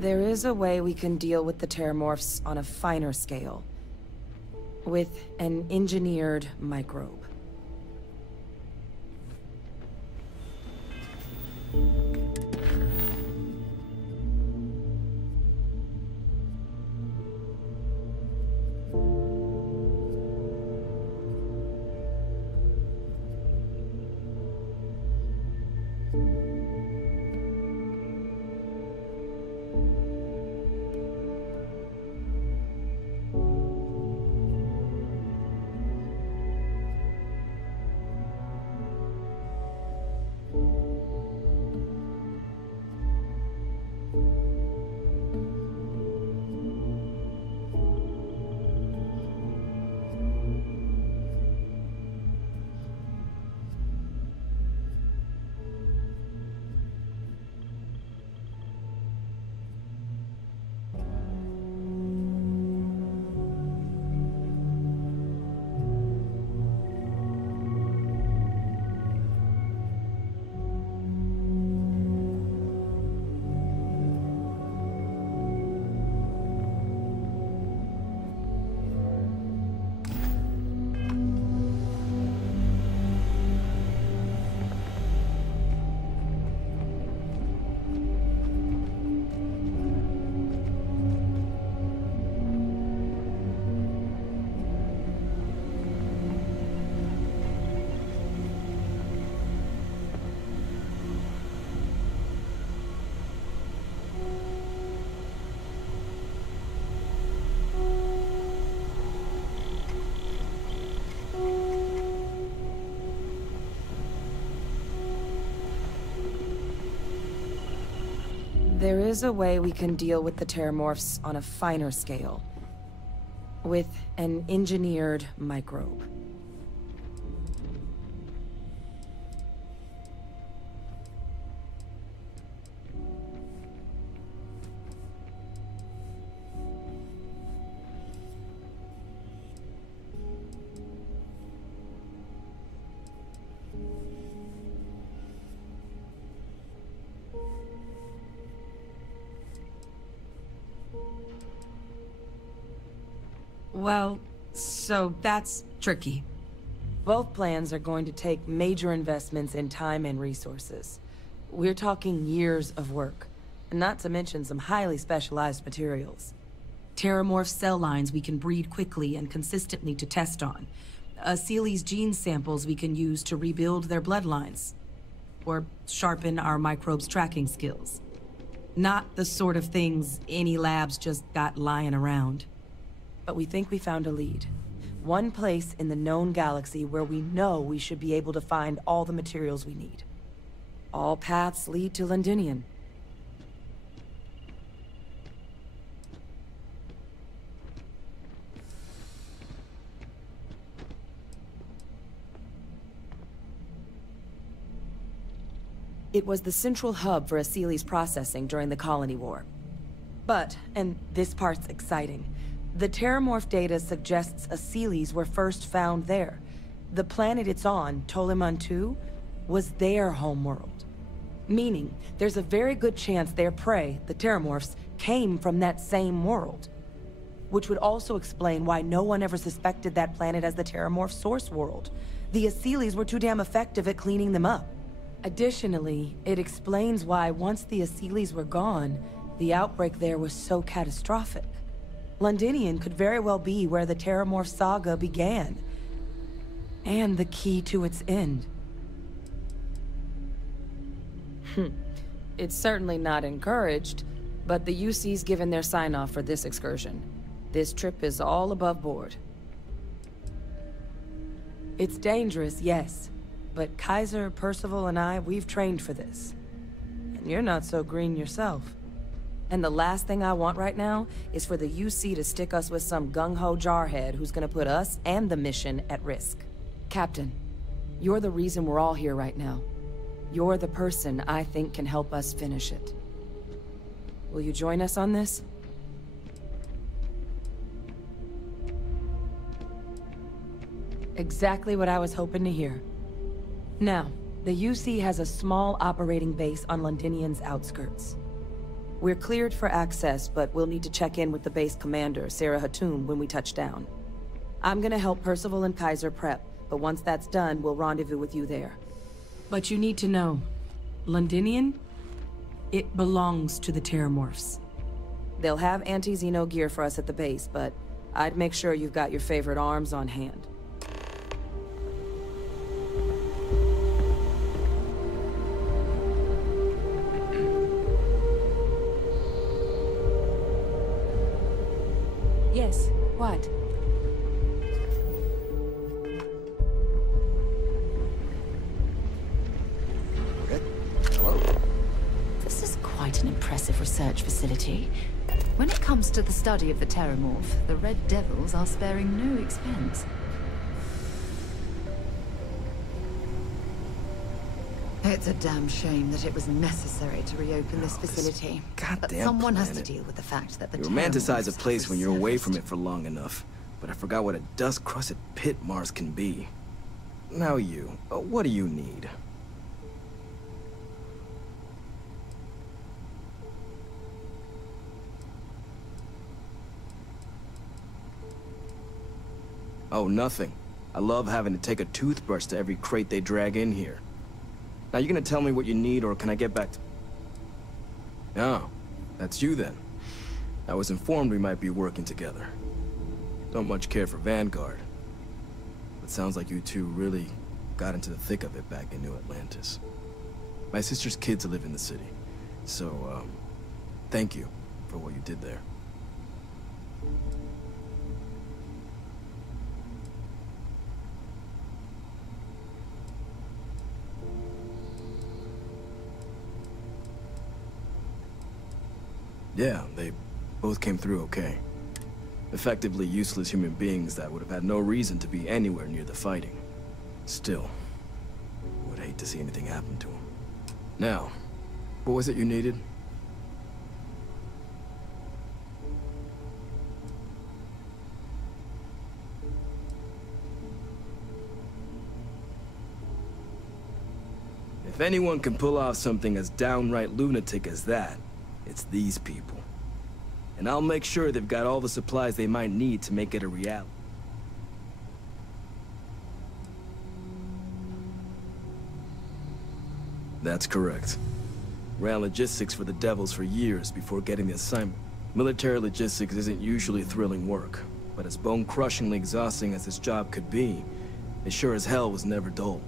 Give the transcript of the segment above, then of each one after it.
There is a way we can deal with the terramorphs on a finer scale. With an engineered microbe. There is a way we can deal with the terramorphs on a finer scale. With an engineered microbe. Well, so that's tricky. Both plans are going to take major investments in time and resources. We're talking years of work, not to mention some highly specialized materials. Terramorph cell lines we can breed quickly and consistently to test on. Seely's gene samples we can use to rebuild their bloodlines. Or sharpen our microbes' tracking skills. Not the sort of things any labs just got lying around. But we think we found a lead. One place in the known galaxy where we know we should be able to find all the materials we need. All paths lead to Londinium. It was the central hub for Seely's processing during the Colony War. But, and this part's exciting, the terramorph data suggests Seely's were first found there. The planet it's on, Toliman II, was their homeworld. Meaning, there's a very good chance their prey, the terramorphs, came from that same world. Which would also explain why no one ever suspected that planet as the terramorph source world. The Seely's were too damn effective at cleaning them up. Additionally, it explains why once the Seely's were gone, the outbreak there was so catastrophic. Londinium could very well be where the terramorph saga began. And the key to its end. It's certainly not encouraged, but the UC's given their sign-off for this excursion. This trip is all above board. It's dangerous, yes, but Kaiser, Percival, and I, we've trained for this. And you're not so green yourself. And the last thing I want right now is for the UC to stick us with some gung-ho jarhead who's gonna put us and the mission at risk. Captain, you're the reason we're all here right now. You're the person I think can help us finish it. Will you join us on this? Exactly what I was hoping to hear. Now, the UC has a small operating base on Londinium's outskirts. We're cleared for access, but we'll need to check in with the base commander, Sarah Hatoum, when we touch down. I'm gonna help Percival and Kaiser prep, but once that's done, we'll rendezvous with you there. But you need to know, Londinian, it belongs to the Terramorphs. They'll have anti-Xeno gear for us at the base, but I'd make sure you've got your favorite arms on hand. Yes, what? Hello. This is quite an impressive research facility. When it comes to the study of the Terramorph, the Red Devils are sparing no expense. It's a damn shame that it was necessary to reopen this facility. But someone has to deal with the fact that the You romanticize a Terramorphs place have when you're away resurfaced. from it for long enough. But I forgot what a dust-crusted pit Mars can be. Now you, what do you need? Oh, nothing. I love having to take a toothbrush to every crate they drag in here. Now, you gonna tell me what you need, or can I get back to... Oh, that's you then. I was informed we might be working together. Don't much care for Vanguard. But sounds like you two really got into the thick of it back in New Atlantis. My sister's kids live in the city. So, thank you for what you did there. Yeah, they both came through okay. Effectively useless human beings that would have had no reason to be anywhere near the fighting. Still, would hate to see anything happen to them. Now, what was it you needed? If anyone can pull off something as downright lunatic as that, it's these people. And I'll make sure they've got all the supplies they might need to make it a reality. That's correct. Ran logistics for the Devils for years before getting the assignment. Military logistics isn't usually thrilling work, but as bone-crushingly exhausting as this job could be, it sure as hell was never dull.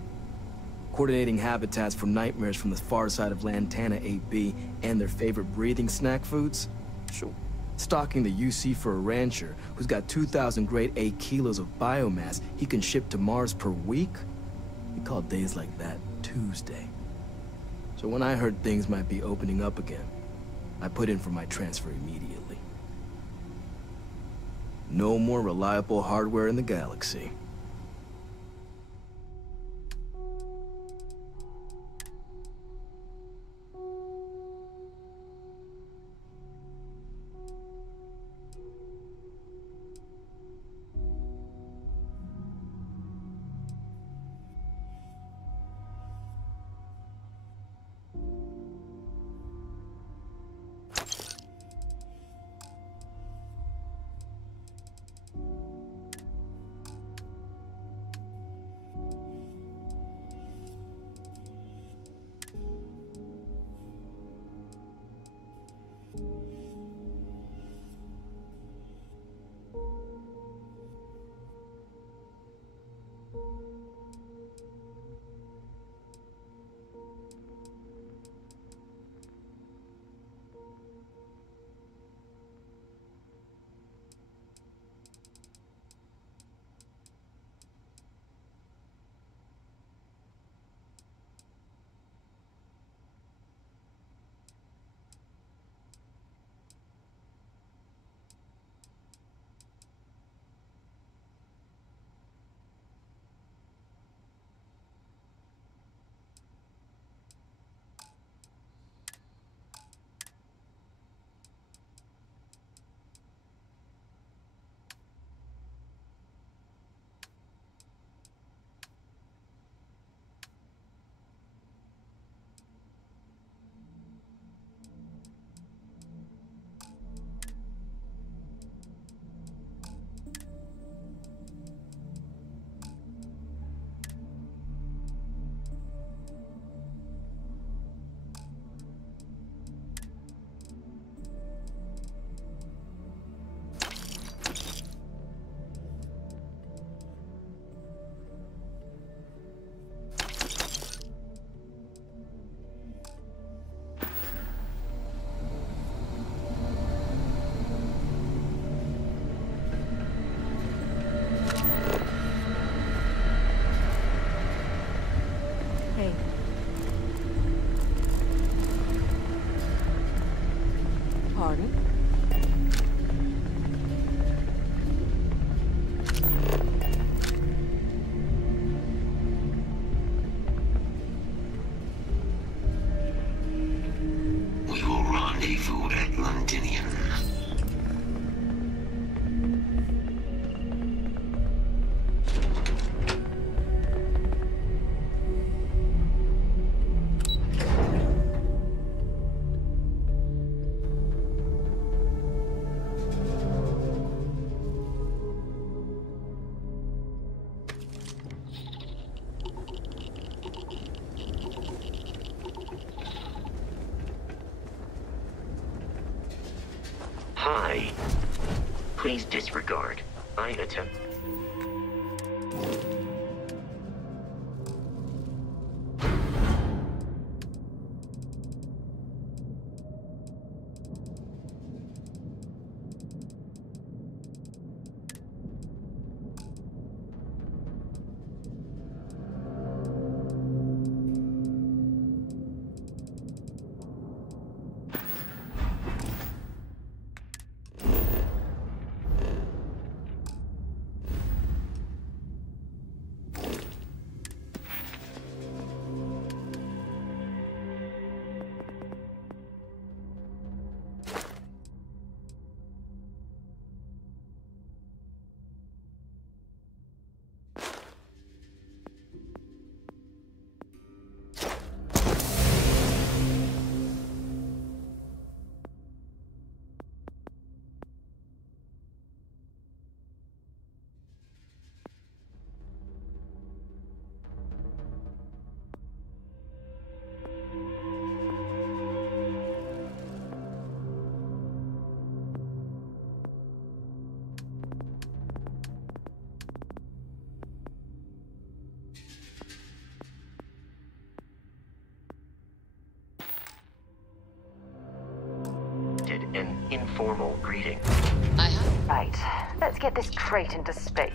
Coordinating habitats for nightmares from the far side of Lantana 8B and their favorite breathing snack foods? Sure. Stocking the UC for a rancher who's got 2,000 grade A kilos of biomass he can ship to Mars per week? We call days like that Tuesday. So when I heard things might be opening up again, I put in for my transfer immediately. No more reliable hardware in the galaxy. pardon? We will rendezvous at Londinium. Hi. Please disregard. I attempt. An informal greeting. Right. Let's get this crate into space.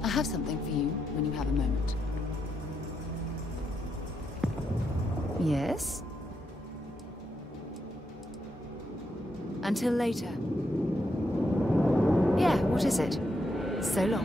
I have something for you when you have a moment. Yes? Until later. What is it? So long.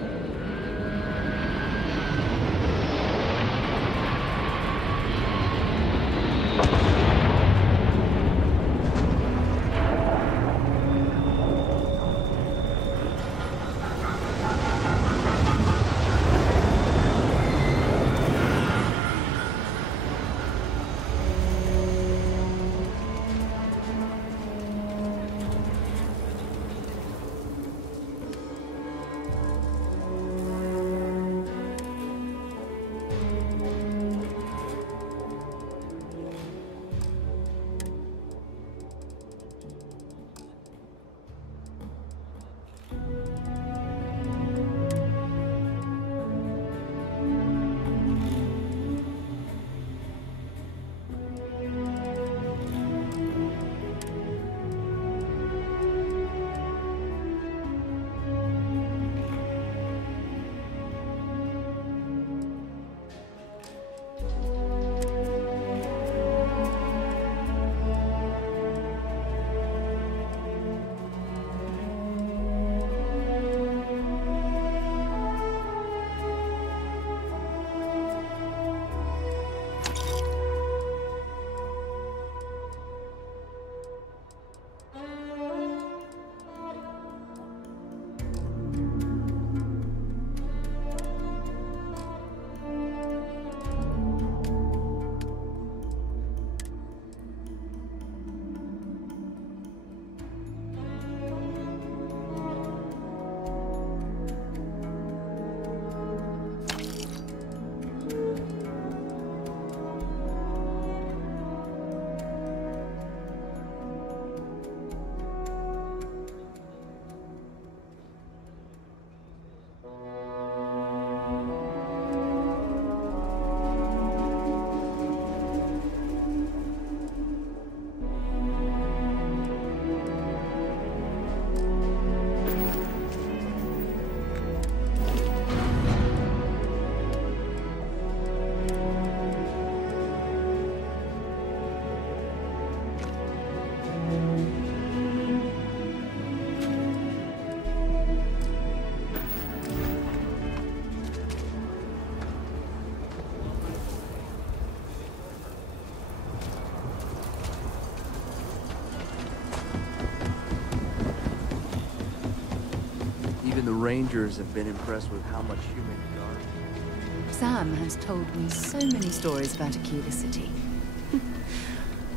Even the Rangers have been impressed with how much human we are. Sam has told me so many stories about Aquila City.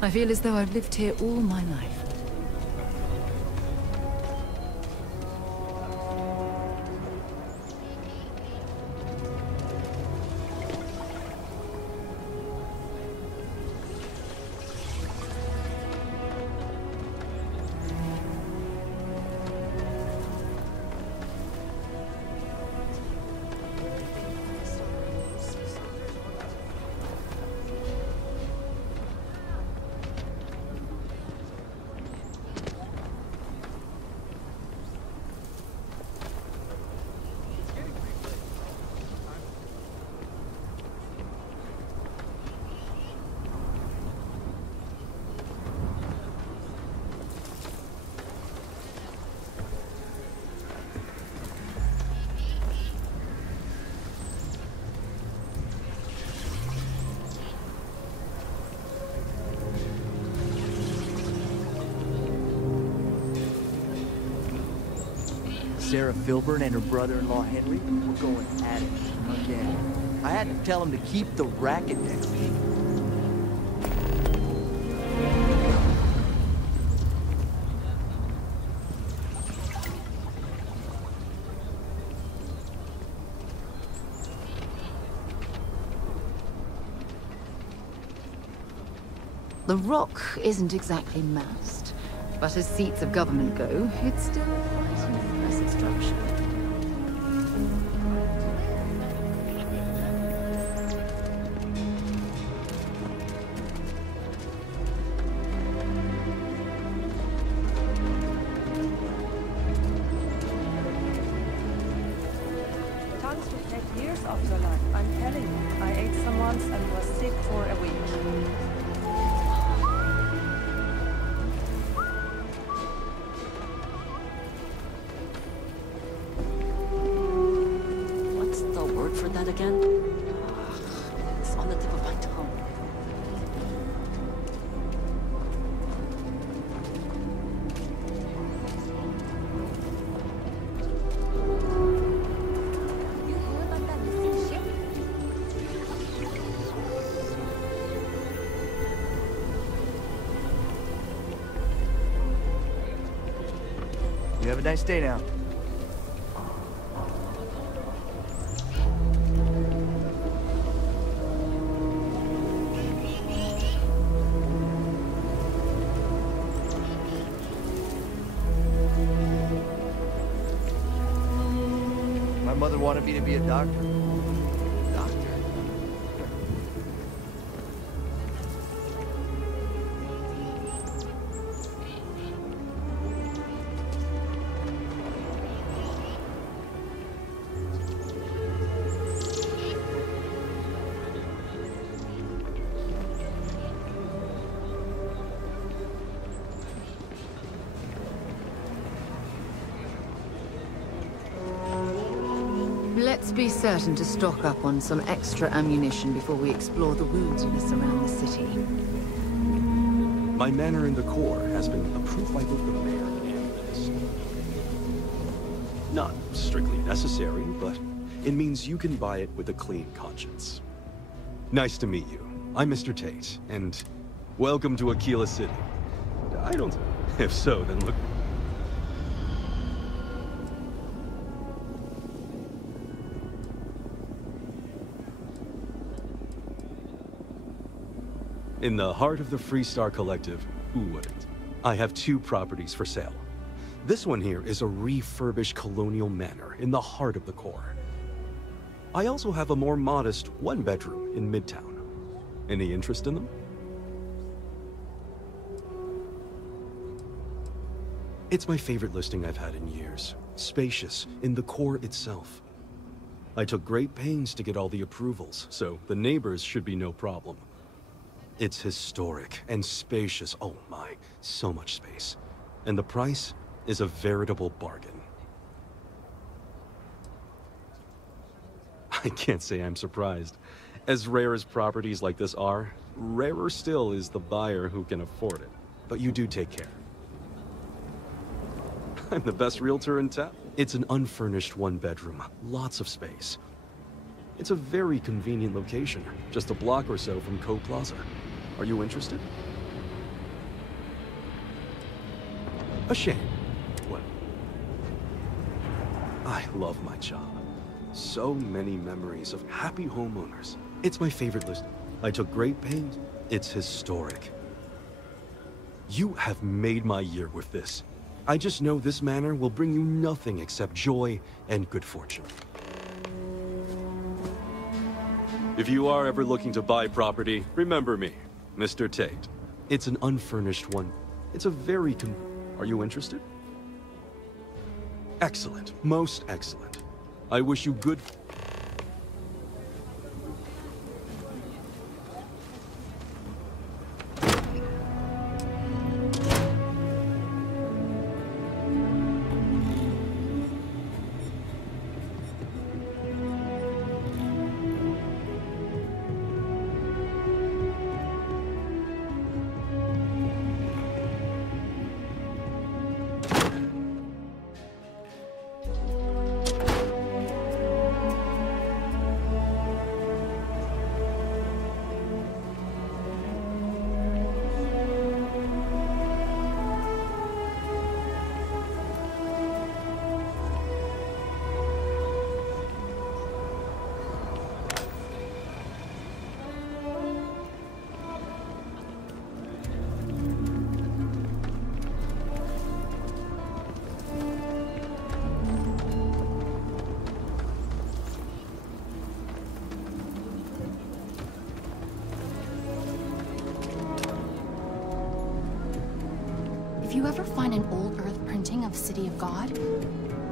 I feel as though I've lived here all my life. Sarah Filburn and her brother-in-law Henry were going at it again. I had to tell him to keep the racket down. The Rock isn't exactly massed, but as seats of government go, it's still quite an impressive structure. Tongues will take years off your life, I'm telling you. I ate some once and was sick for a week. You have a nice day now. My mother wanted me to be a doctor. Let's be certain to stock up on some extra ammunition before we explore the wilderness around the city. My manor in the core has been approved by both the mayor and the minister. Not strictly necessary, but it means you can buy it with a clean conscience. Nice to meet you. I'm Mr. Tate, and welcome to Aquila City. I don't... If so, then look... In the heart of the Freestar Collective, who wouldn't? I have 2 properties for sale. This one here is a refurbished colonial manor in the heart of the core. I also have a more modest 1-bedroom in Midtown. Any interest in them? It's my favorite listing I've had in years. Spacious, in the core itself. I took great pains to get all the approvals, so the neighbors should be no problem. It's historic and spacious. Oh my, so much space. And the price is a veritable bargain. I can't say I'm surprised. As rare as properties like this are, rarer still is the buyer who can afford it. But you do take care. I'm the best realtor in town. It's an unfurnished 1-bedroom, lots of space. It's a very convenient location, just a block or so from Co Plaza. Are you interested? A shame. What? I love my job. So many memories of happy homeowners. It's my favorite list. I took great pains. It's historic. You have made my year with this. I just know this manor will bring you nothing except joy and good fortune. If you are ever looking to buy property, remember me, Mr. Tate. It's an unfurnished one. It's a very Are you interested? Excellent. Most excellent. I wish you good... If you ever find an old Earth printing of City of God,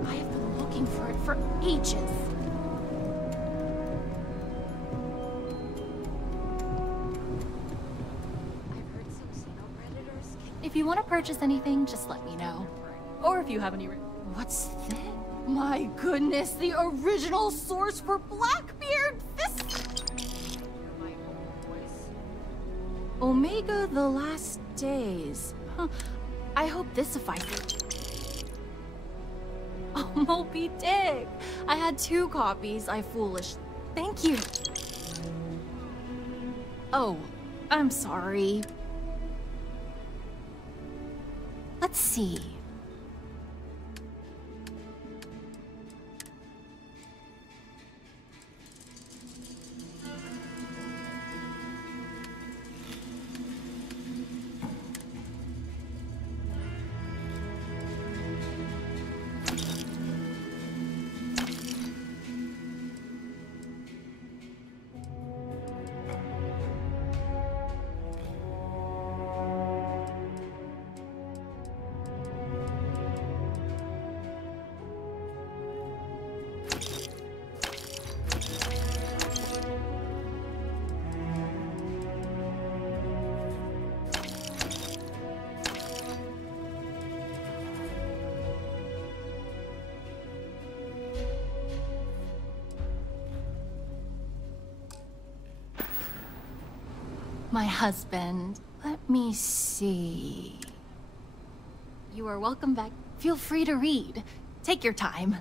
I have been looking for it for ages. I've heard some Xeno-Predators. If you want to purchase anything, just let me know. Or if you have any... What's this? My goodness, the original source for Blackbeard! This... Omega the Last Days. Huh. I hope this suffices. Oh, Moby Dick! I had 2 copies, I foolish. Thank you. Oh, I'm sorry. Let's see. My husband. Let me see. You are welcome back. Feel free to read. Take your time.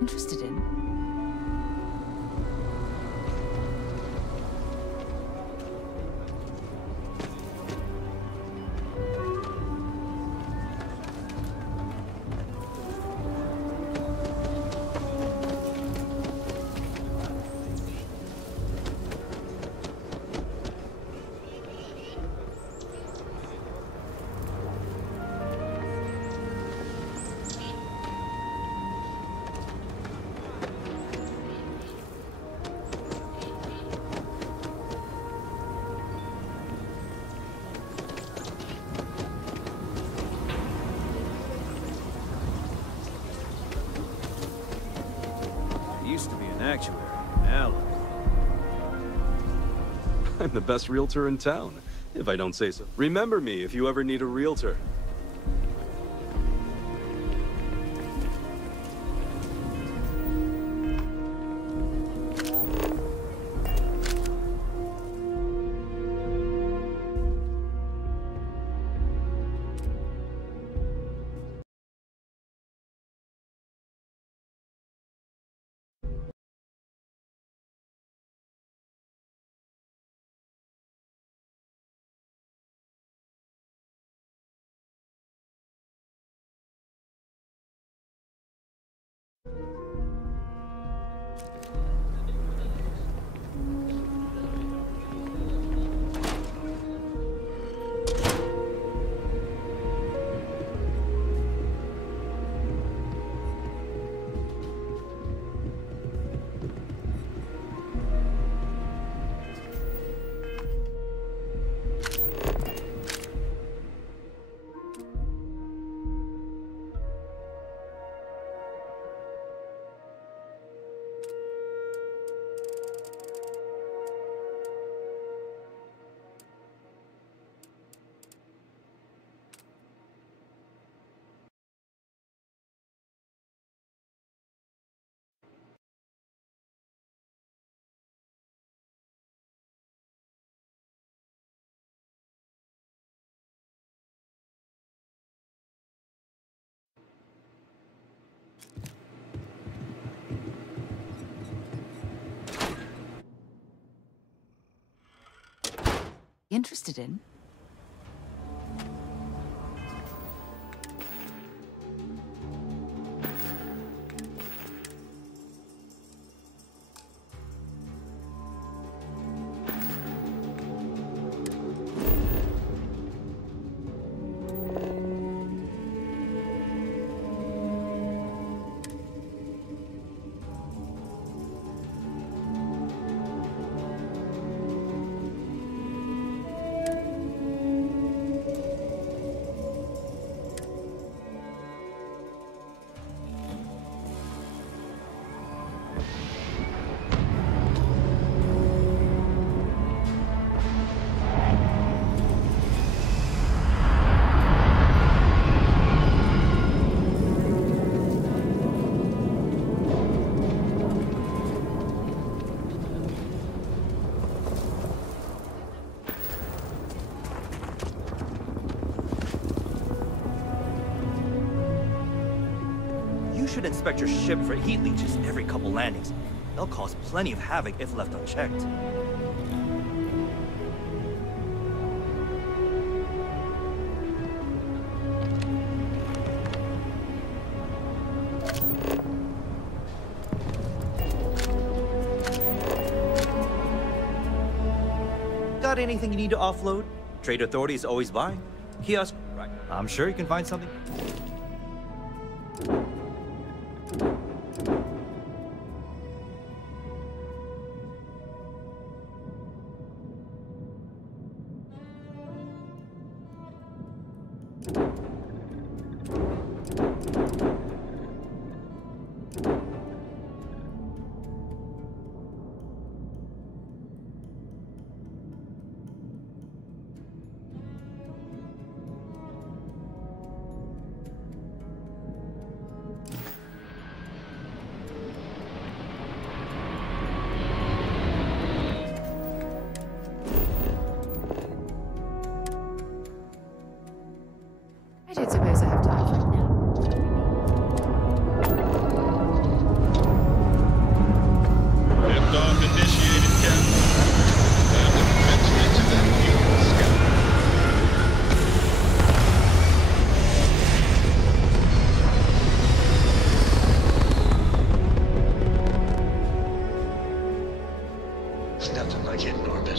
Interested in? Used to be an actuary. Now look. I'm the best realtor in town, if I don't say so. Remember me if you ever need a realtor. interested in? Should inspect your ship for heat leeches every couple landings. They'll cause plenty of havoc if left unchecked. Got anything you need to offload? Trade Authority is always buying. Kiosk, right. I'm sure you can find something. I don't suppose I have time for it now. Liftoff initiated, Captain. Time to venture into that beautiful sky. There's nothing like it in orbit.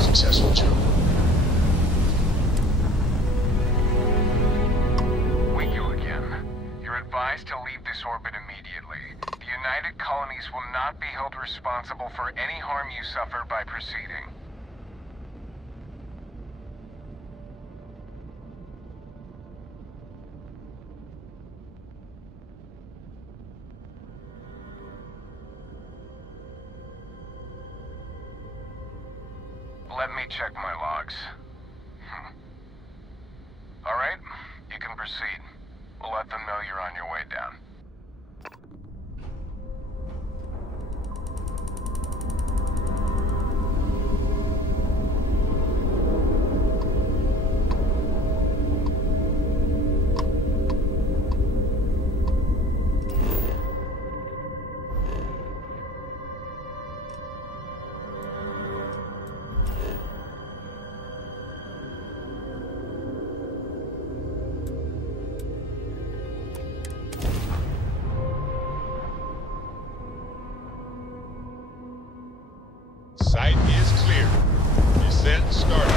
Successful jump. Winkel again. You're advised to leave this orbit immediately. The United Colonies will not be held responsible for any harm you suffer by proceeding. Let me check my logs. All right, you can proceed. We'll let them know you're on your way down. Site is clear. Descent started.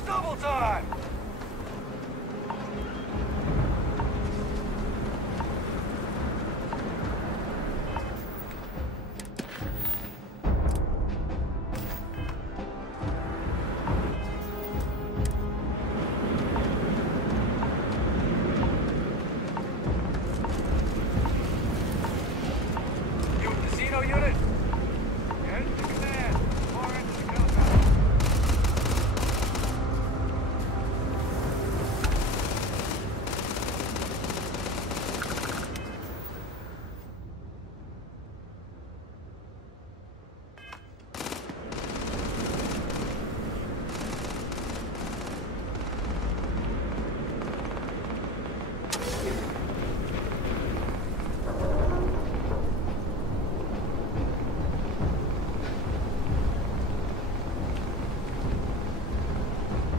It's double time!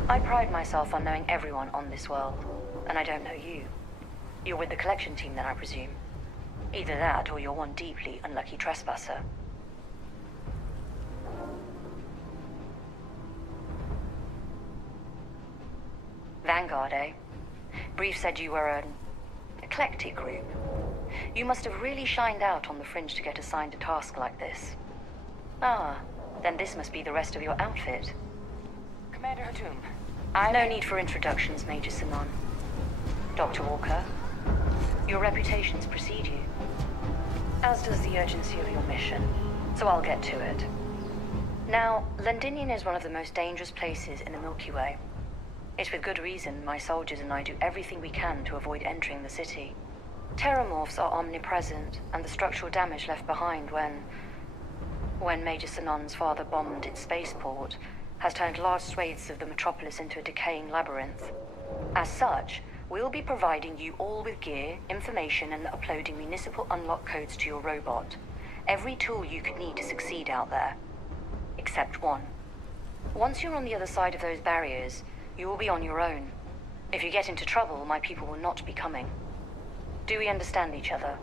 I pride myself on knowing everyone on this world, and I don't know you. You're with the collection team then, I presume. Either that, or you're one deeply unlucky trespasser. Vanguard, eh? Brief said you were an eclectic group. You must have really shined out on the fringe to get assigned a task like this. Ah, then this must be the rest of your outfit. Commander Hatum, No need for introductions, Major Simon. Dr. Walker, your reputations precede you, as does the urgency of your mission, so I'll get to it. Now, Londinian is one of the most dangerous places in the Milky Way. It's with good reason my soldiers and I do everything we can to avoid entering the city. Terramorphs are omnipresent, and the structural damage left behind when Major Sinan's father bombed its spaceport has turned large swathes of the metropolis into a decaying labyrinth. As such, we'll be providing you all with gear, information, and uploading municipal unlock codes to your robot. Every tool you could need to succeed out there. Except one. Once you're on the other side of those barriers, you will be on your own. If you get into trouble, my people will not be coming. Do we understand each other?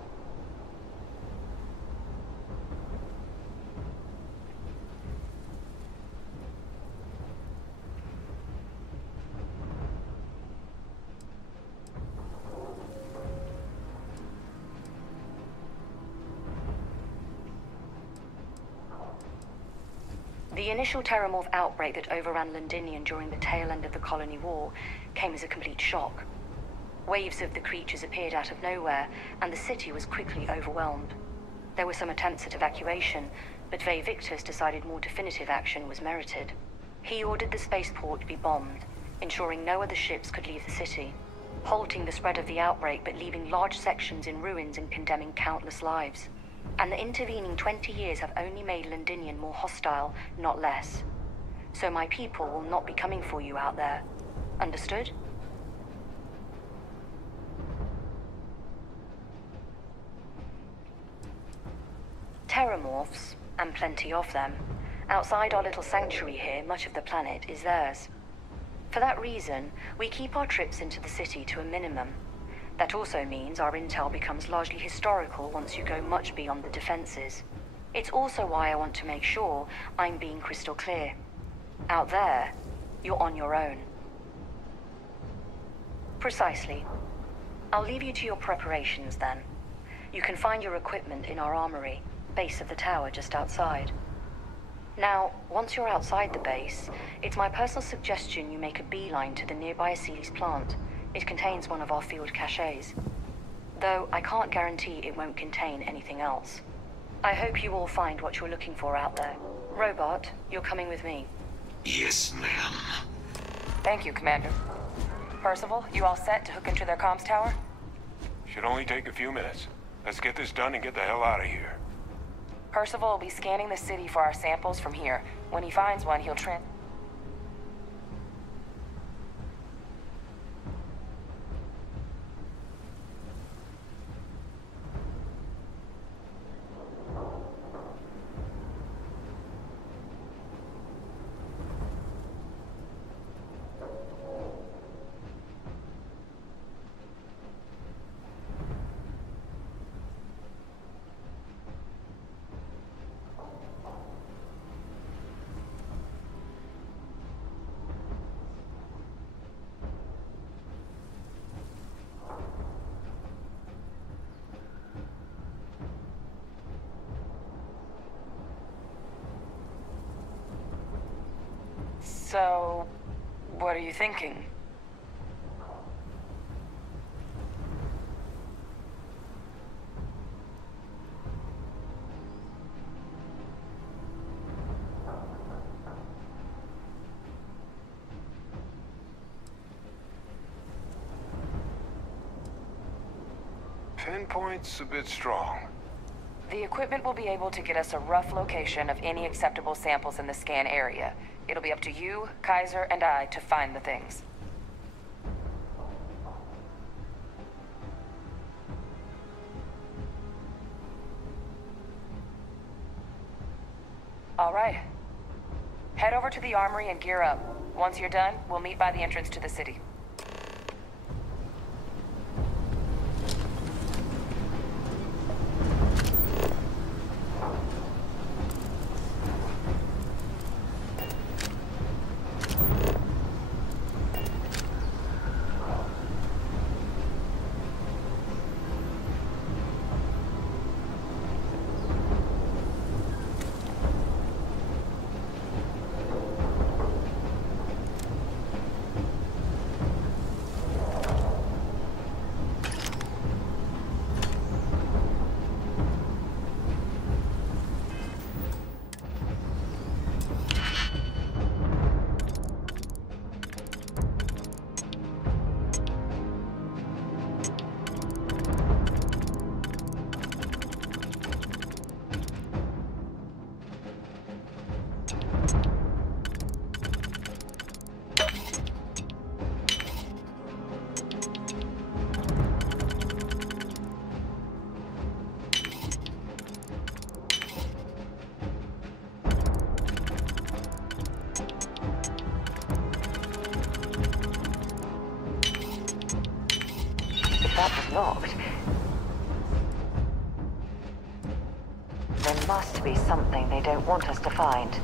The initial Terramorph outbreak that overran Londinian during the tail end of the Colony War came as a complete shock. Waves of the creatures appeared out of nowhere, and the city was quickly overwhelmed. There were some attempts at evacuation, but Vey Victus decided more definitive action was merited. He ordered the spaceport to be bombed, ensuring no other ships could leave the city, halting the spread of the outbreak but leaving large sections in ruins and condemning countless lives. And the intervening 20 years have only made Londinian more hostile, not less. So my people will not be coming for you out there. Understood? Terramorphs, and plenty of them. Outside our little sanctuary here, much of the planet is theirs. For that reason, we keep our trips into the city to a minimum. That also means our intel becomes largely historical once you go much beyond the defenses. It's also why I want to make sure I'm being crystal clear. Out there, you're on your own. Precisely. I'll leave you to your preparations then. You can find your equipment in our armory, base of the tower just outside. Now, once you're outside the base, it's my personal suggestion you make a beeline to the nearby Aceles plant. It contains one of our field caches. Though I can't guarantee it won't contain anything else. I hope you all find what you're looking for out there. Robot, you're coming with me. Yes, ma'am. Thank you, Commander. Percival, you all set to hook into their comms tower? Should only take a few minutes. Let's get this done and get the hell out of here. Percival will be scanning the city for our samples from here. When he finds one, he'll So, what are you thinking? Pinpoint's a bit strong. The equipment will be able to get us a rough location of any acceptable samples in the scan area. It'll be up to you, Kaiser, and I to find the things. All right. Head over to the armory and gear up. Once you're done, we'll meet by the entrance to the city. That was locked. There must be something they don't want us to find.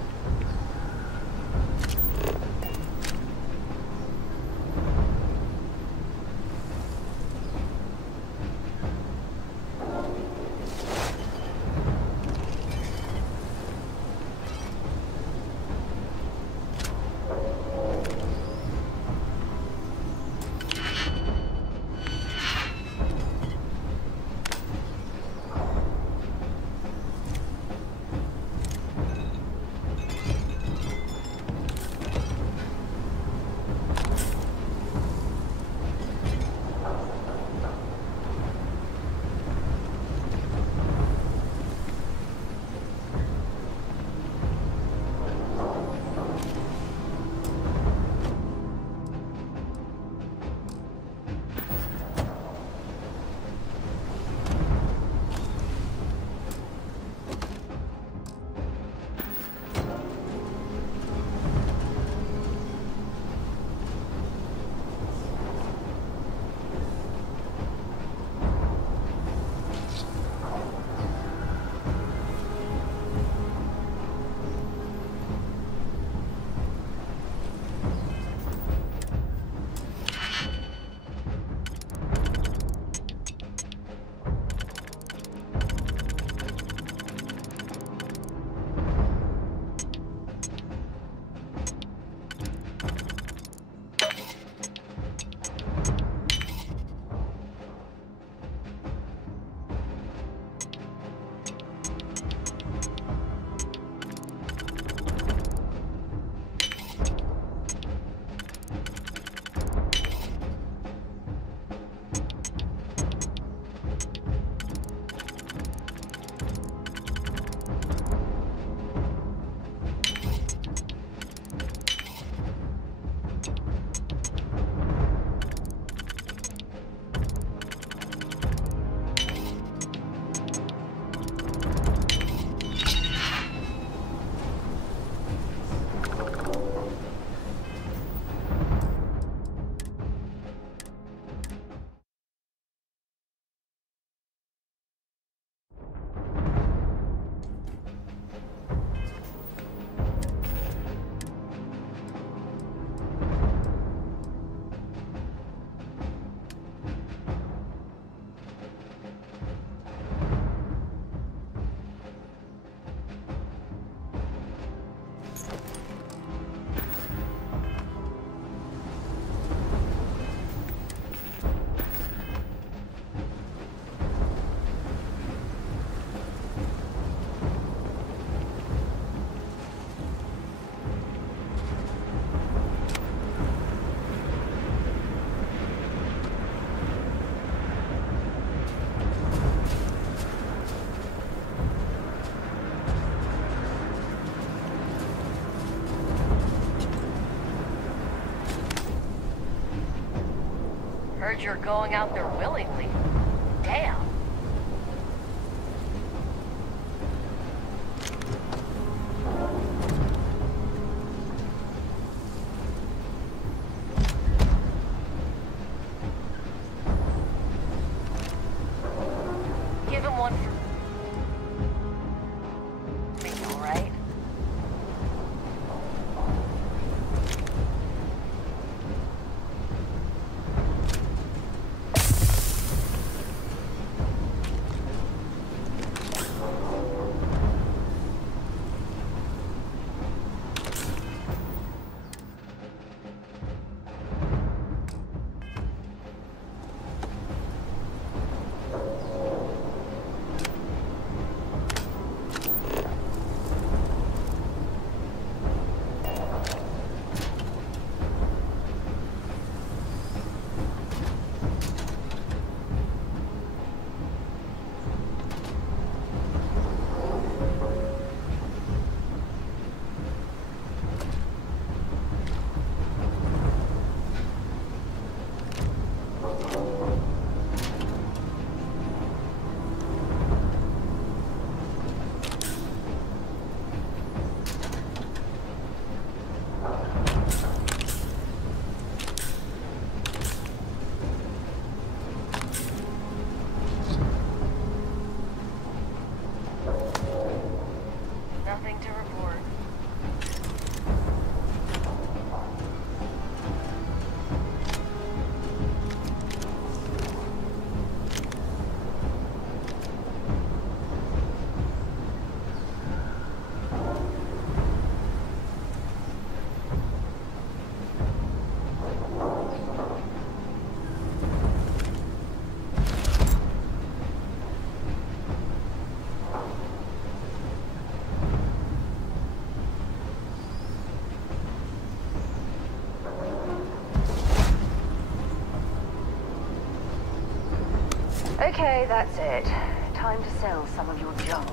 heard you're going out there willingly. Damn. Give him one for me, all right? Nothing to report. Okay, that's it. Time to sell some of your junk.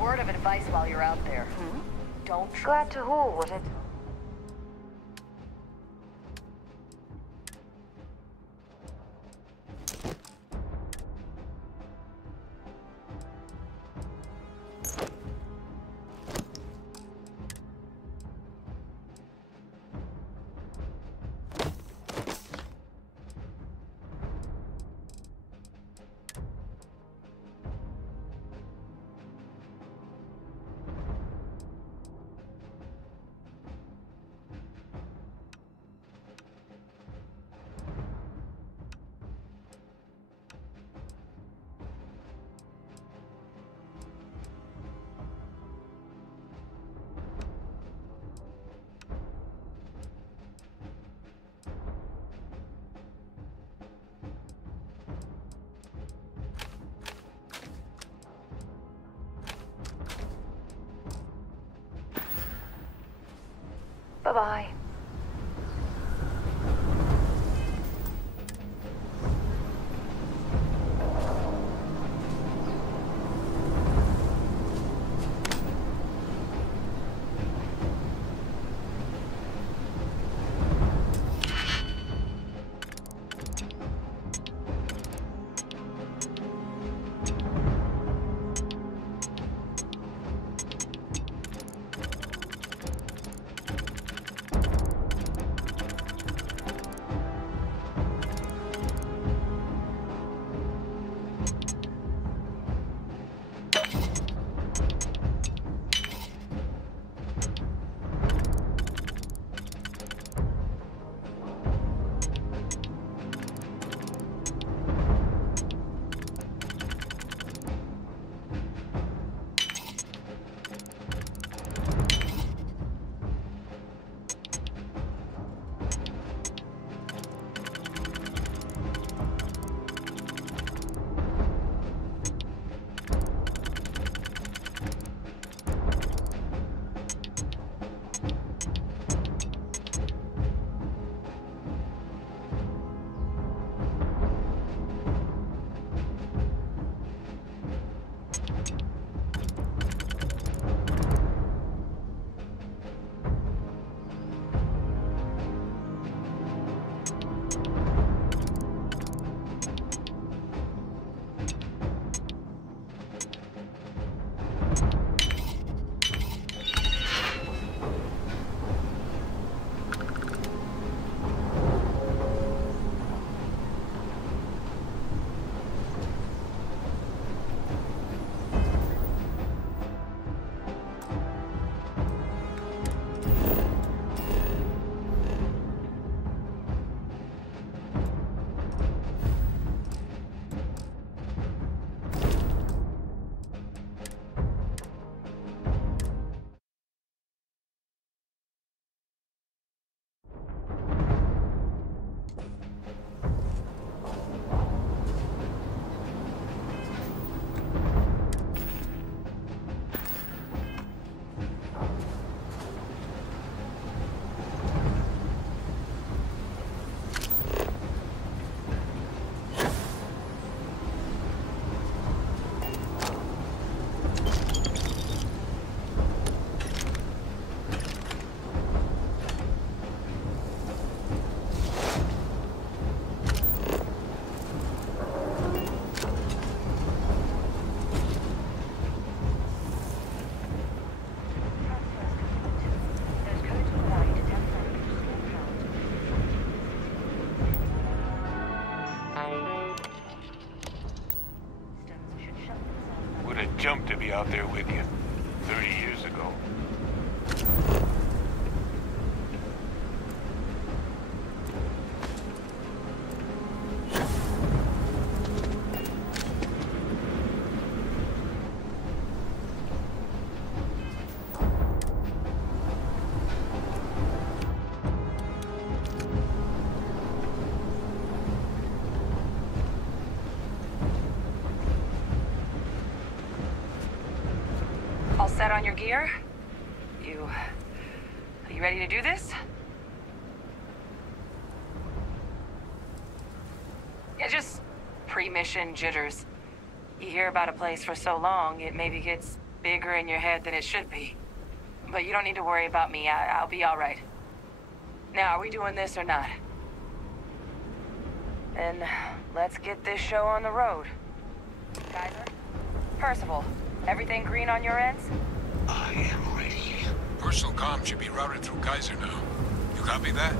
Word of advice while you're out there. Don't Glad to hear what it... Bye-bye. Jump to be out there with you 30 years ago. Set on your gear? Are you ready to do this? Yeah, just pre-mission jitters. You hear about a place for so long, it maybe gets bigger in your head than it should be. But you don't need to worry about me. I'll be all right. Now, are we doing this or not? Then let's get this show on the road. Kaiser? Percival, everything green on your ends? I am ready. Personal comm should be routed through Kaiser now. You copy that?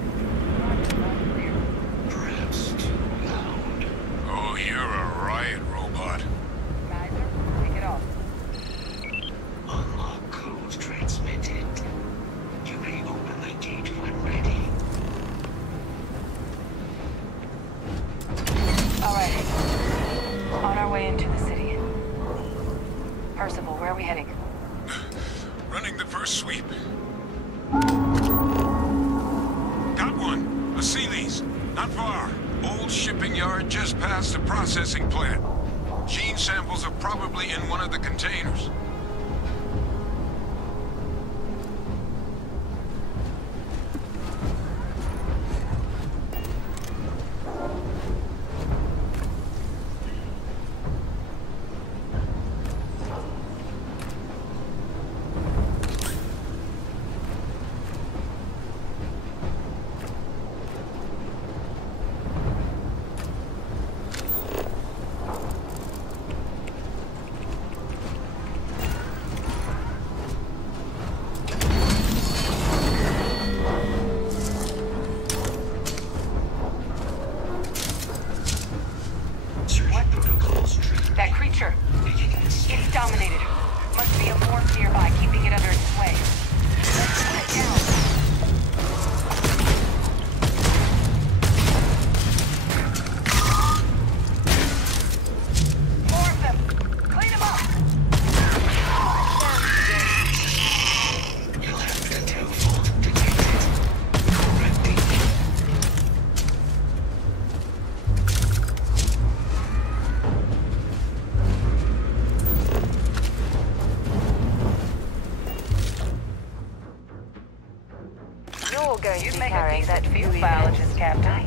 Perhaps too loud. Oh, you're a riot robot. Kaiser, take it off. Unlock codes transmitted. You may open the gate when ready. All right. On our way into the city. Percival, where are we heading? Running the first sweep. Got one. A Sealy's. Not far. Old shipping yard just past the processing plant. Gene samples are probably in one of the containers. biologist, Captain.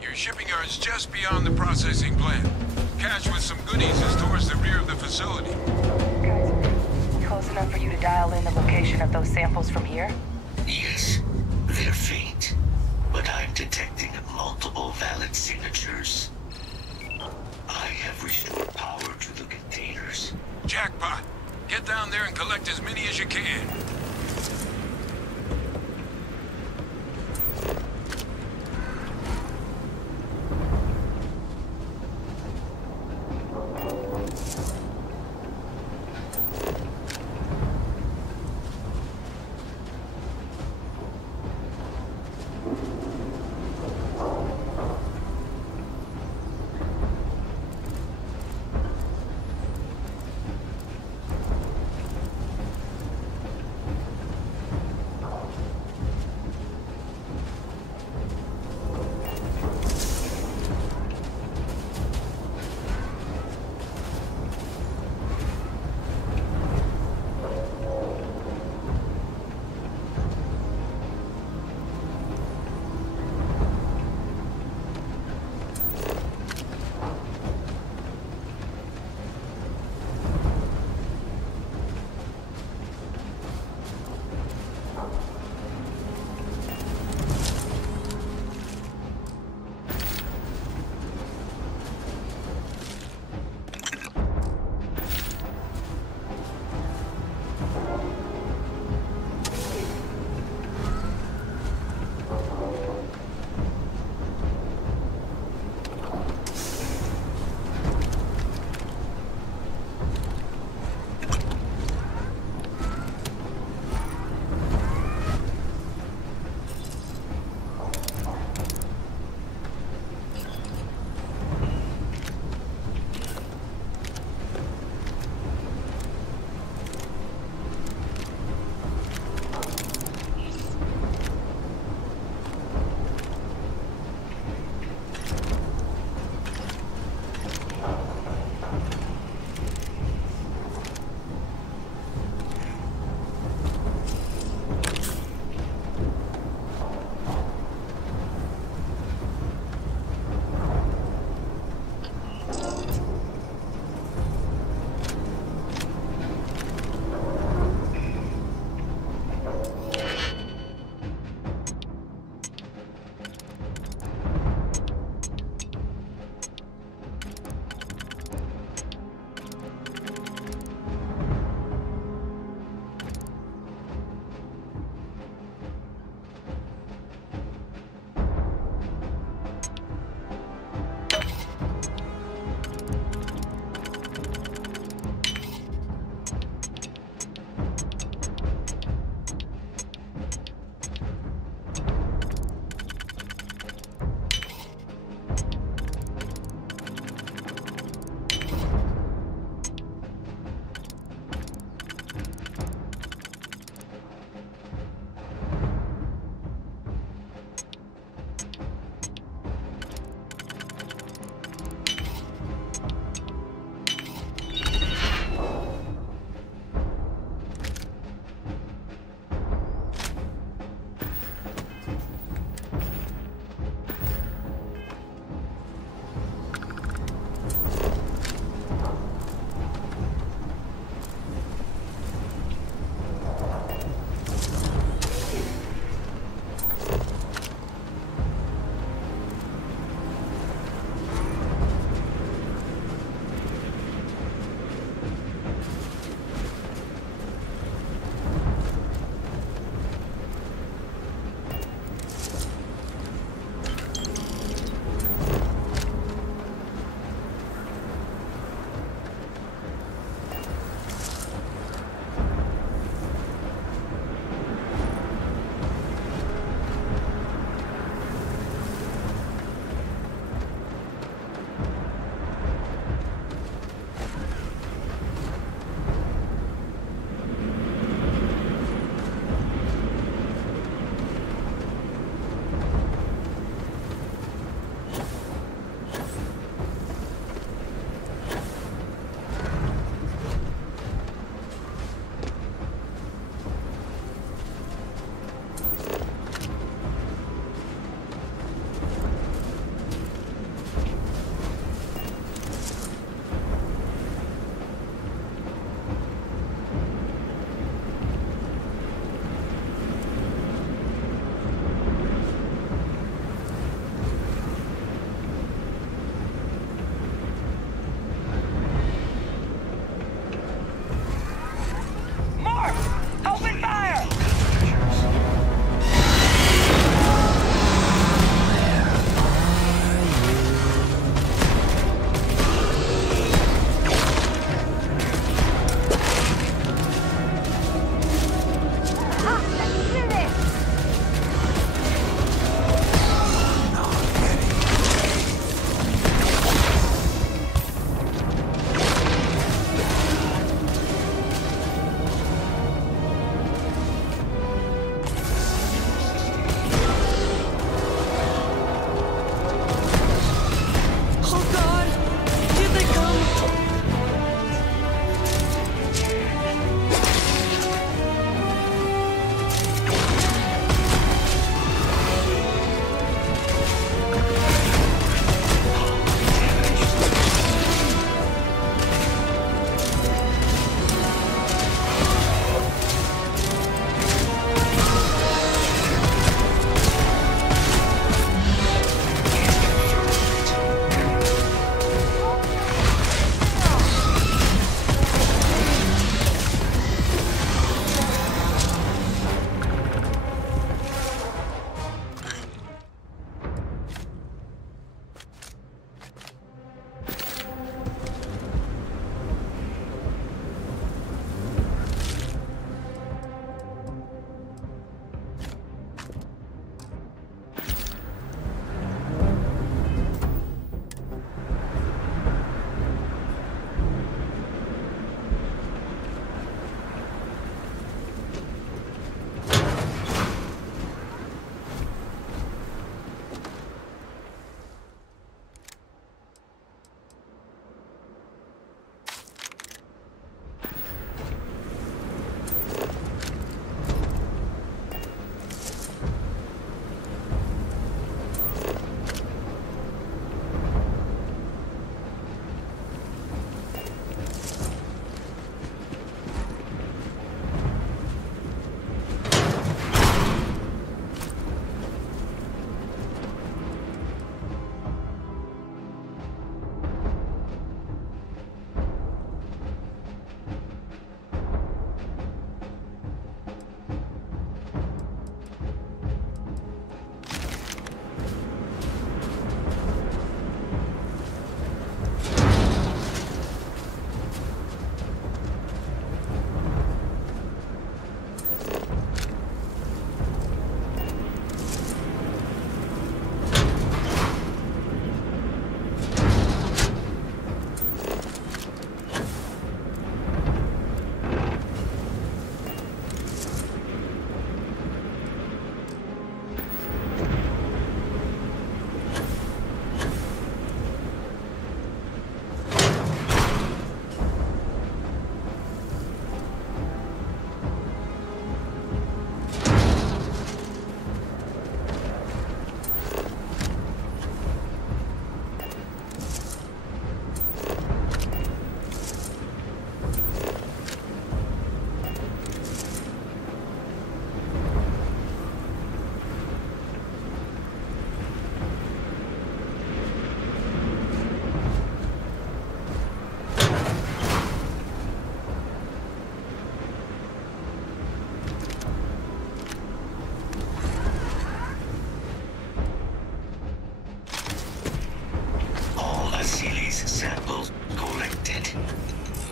Your shipping yard's just beyond the processing plant. Cache with some goodies is towards the rear of the facility. Guys, close enough for you to dial in the location of those samples from here? Yes, they're faint, but I'm detecting multiple valid signatures. I have restored power to the containers. Jackpot! Get down there and collect as many as you can.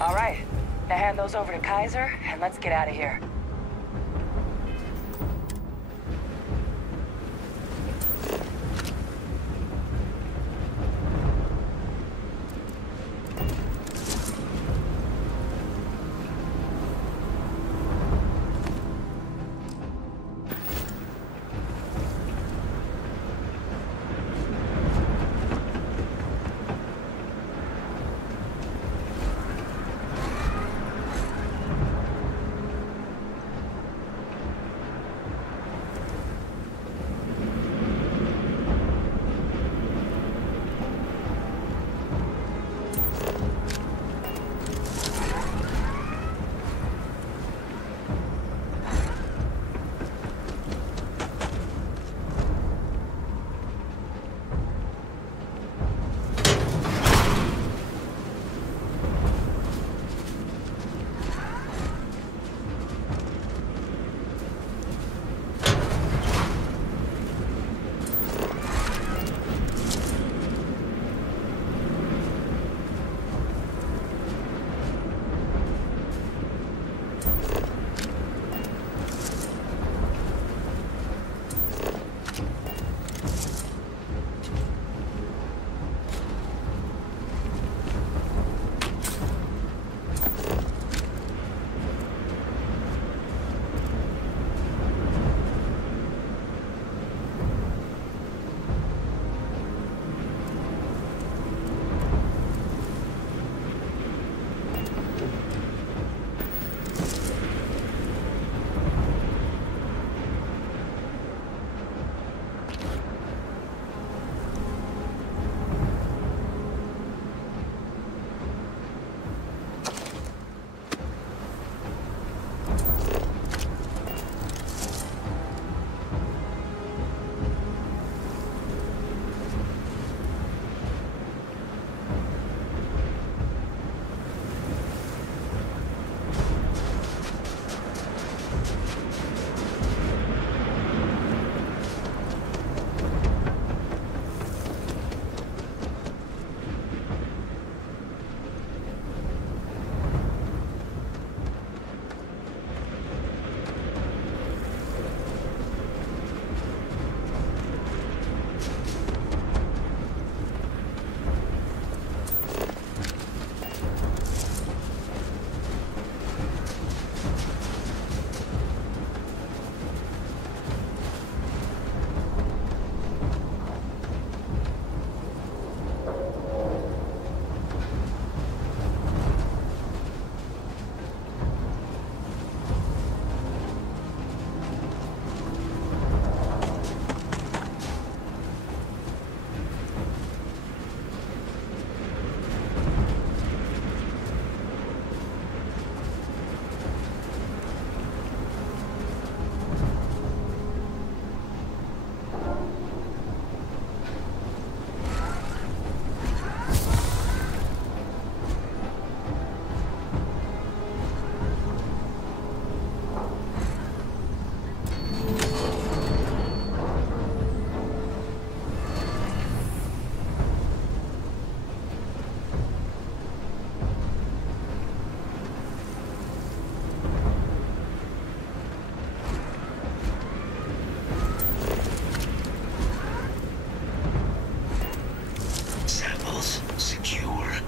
All right. Now hand those over to Kaiser, and let's get out of here.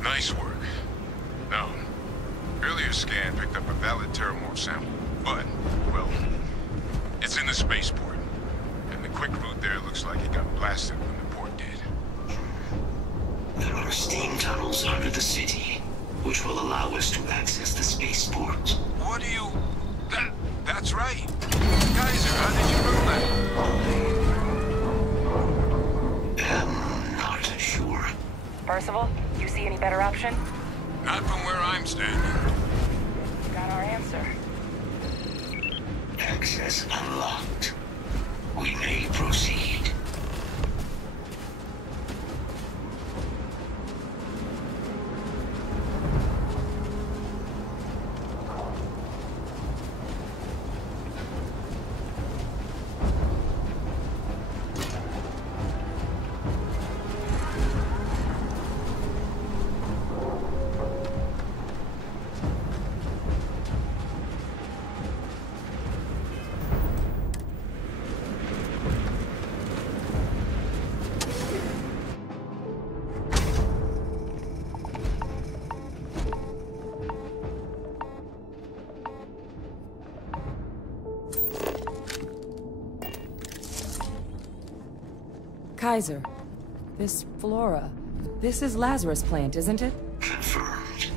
Nice work. Now, earlier scan picked up a valid Terramorph sample, but, well, it's in the spaceport. And the quick route there looks like it got blasted when the port did. There are steam tunnels under the city, which will allow us to access the spaceport. What do you... That's right. Kaiser, how did you know that? I'm not sure. Percival, you see any better option? Not from where I'm standing. Got our answer. Access unlocked. We may proceed. Kaiser, this flora, this is Lazarus plant, isn't it? Confirmed.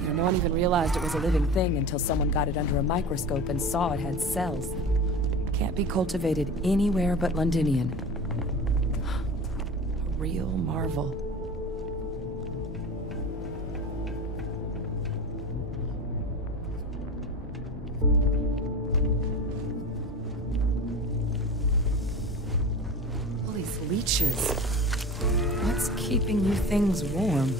You know, no one even realized it was a living thing until someone got it under a microscope and saw it had cells. Can't be cultivated anywhere but Londinian. A real marvel. All these leeches. What's keeping you things warm?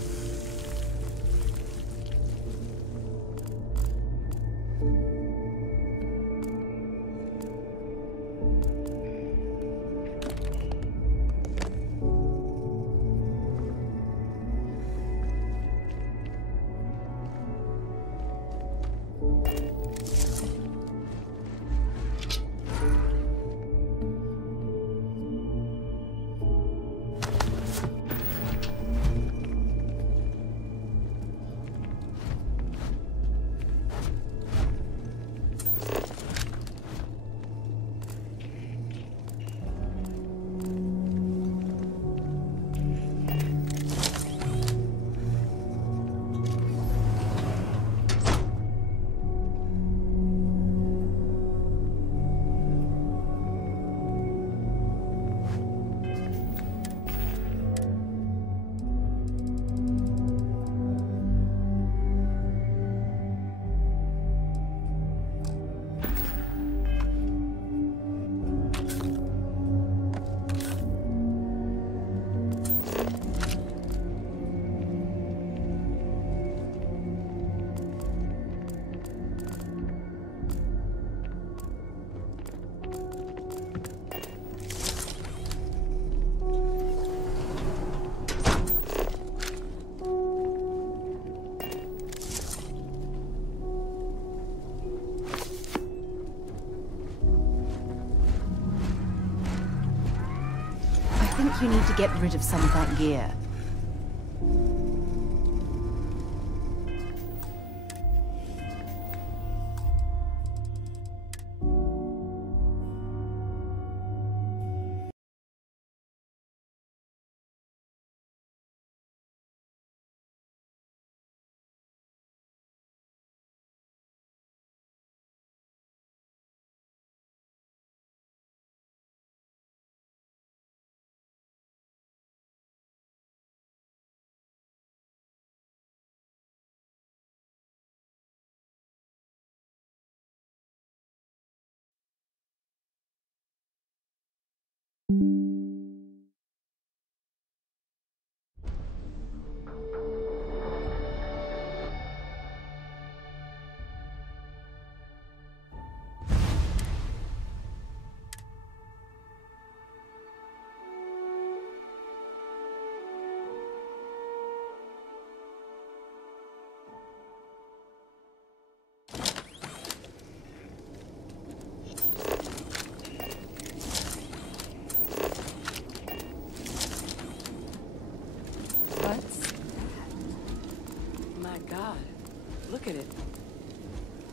You need to get rid of some of that gear.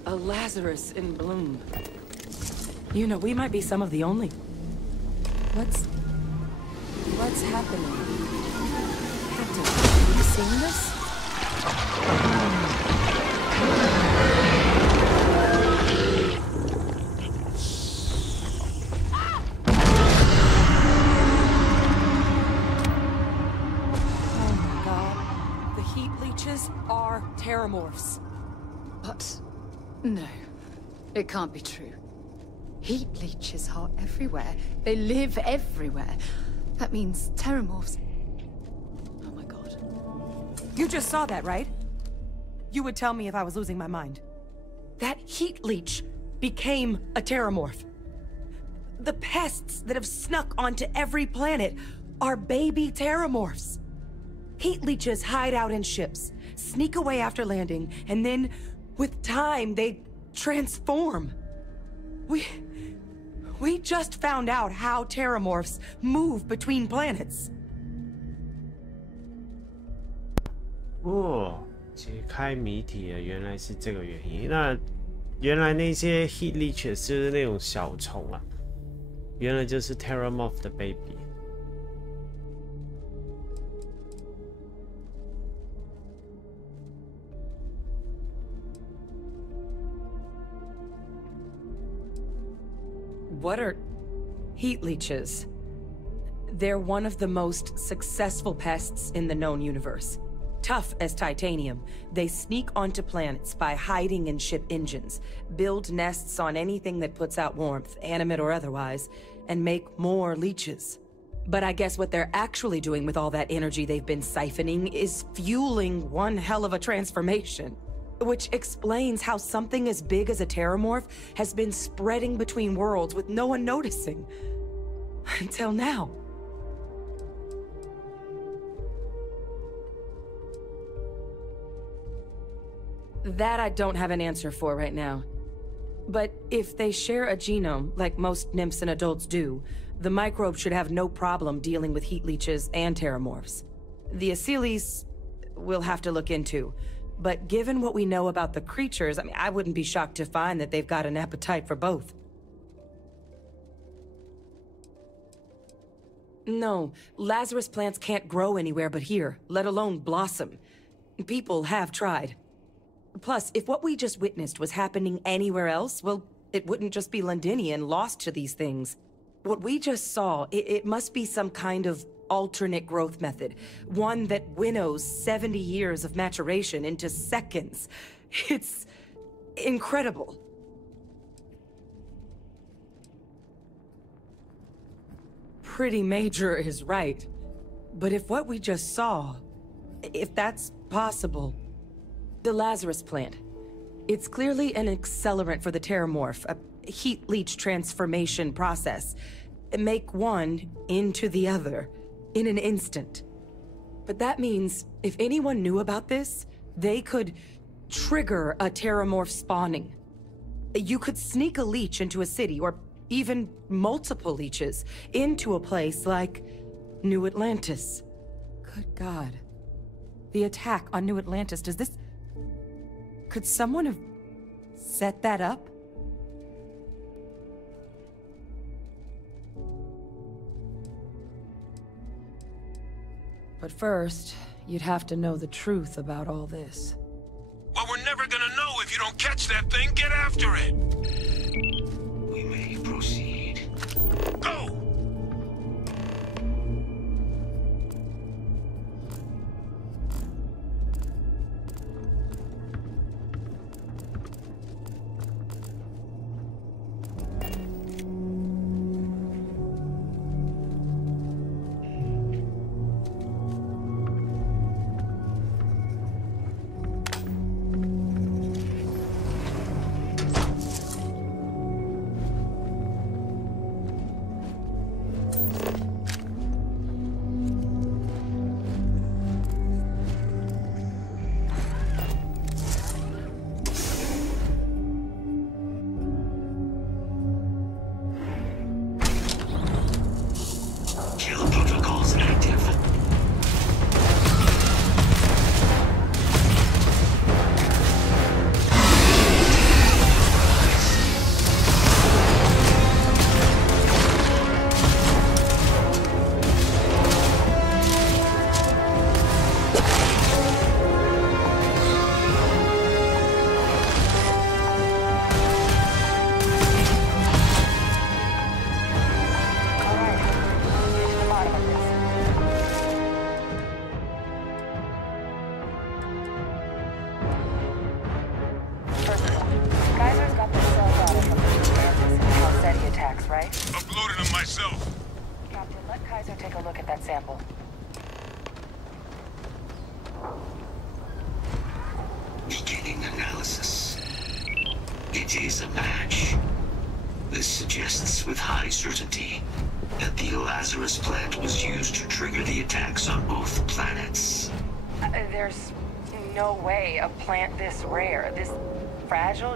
A Lazarus in bloom. You know, we might be some of the only... What's happening? Captain, are you seeing this? Oh my god. The heat leeches are terramorphs. But... no. It can't be true. Heat leeches are everywhere. They live everywhere. That means terramorphs... oh my god. You just saw that, right? You would tell me if I was losing my mind. That heat leech became a terramorph. The pests that have snuck onto every planet are baby terramorphs. Heat leeches hide out in ships, sneak away after landing, and then, with time, they transform. We just found out how terramorphs move between planets. 哦，解开谜题了，原来是这个原因。那原来那些 heat leeches 就是那种小虫啊，原来就是 terramorph 的 baby。What are heat leeches? They're one of the most successful pests in the known universe. Tough as titanium, they sneak onto planets by hiding in ship engines, build nests on anything that puts out warmth, animate or otherwise, and make more leeches. But I guess what they're actually doing with all that energy they've been siphoning is fueling one hell of a transformation. Which explains how something as big as a terramorph has been spreading between worlds with no one noticing. Until now. That I don't have an answer for right now. But if they share a genome, like most nymphs and adults do, the microbe should have no problem dealing with heat leeches and terramorphs. The Asylees we'll have to look into. But given what we know about the creatures, I wouldn't be shocked to find that they've got an appetite for both. No, Lazarus plants can't grow anywhere but here, let alone blossom. People have tried. Plus, if what we just witnessed was happening anywhere else, well, it wouldn't just be Londinian lost to these things. What we just saw, it must be some kind of alternate growth method. One that winnows 70 years of maturation into seconds. It's incredible. Pretty major is right. But if what we just saw, if that's possible... The Lazarus plant. It's clearly an accelerant for the terramorph, a heat leech transformation process. Make one into the other in an instant. But that means if anyone knew about this, they could trigger a terramorph spawning. You could sneak a leech into a city, or even multiple leeches, into a place like New Atlantis. Good God. The attack on New Atlantis, does this... Could someone have set that up? But first, you'd have to know the truth about all this. Well, we're never gonna know if you don't catch that thing. Get after it! We may proceed. Go!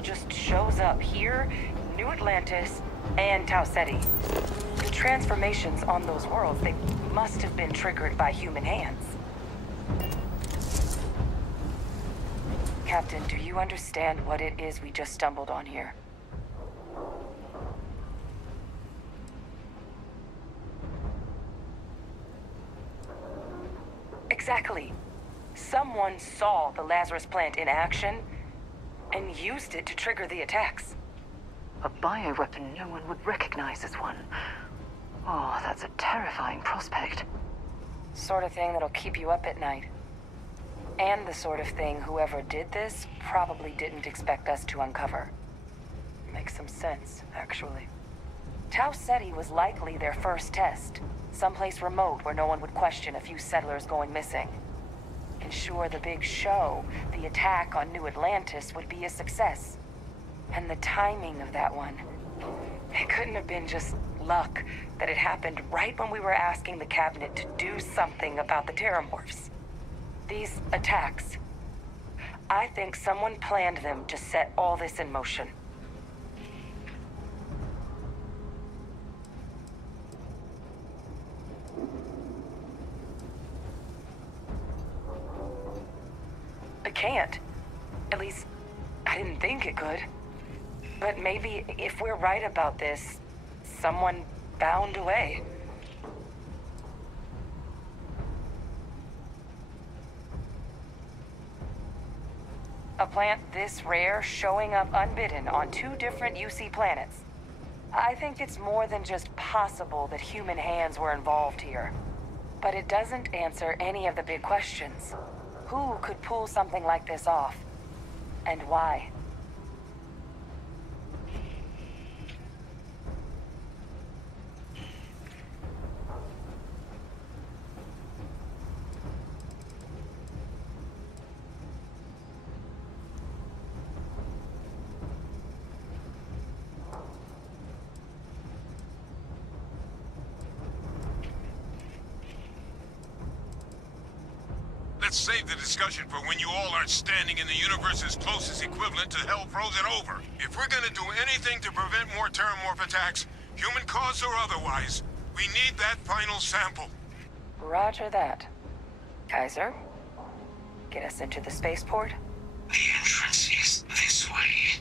Just shows up here, New Atlantis, and Tau Ceti. The transformations on those worlds, they must have been triggered by human hands. Captain, do you understand what it is we just stumbled on here? Exactly. Someone saw the Lazarus plant in action and used it to trigger the attacks. A bioweapon no one would recognize as one. Oh, that's a terrifying prospect. Sort of thing that'll keep you up at night. And the sort of thing whoever did this probably didn't expect us to uncover. Makes some sense, actually. Tau said he was likely their first test. Someplace remote where no one would question a few settlers going missing. Ensure the big show, the attack on New Atlantis, would be a success. And the timing of that one. It couldn't have been just luck that it happened right when we were asking the cabinet to do something about the Terramorphs. These attacks. I think someone planned them to set all this in motion. It can't. At least, I didn't think it could. But maybe if we're right about this, someone found a way. A plant this rare showing up unbidden on 2 different UC planets. I think it's more than just possible that human hands were involved here. But it doesn't answer any of the big questions. Who could pull something like this off? And why? Let's save the discussion for when you all aren't standing in the universe's closest equivalent to hell frozen over. If we're gonna do anything to prevent more Terramorph attacks, human cause or otherwise, we need that final sample. Roger that. Kaiser, get us into the spaceport? The entrance is this way.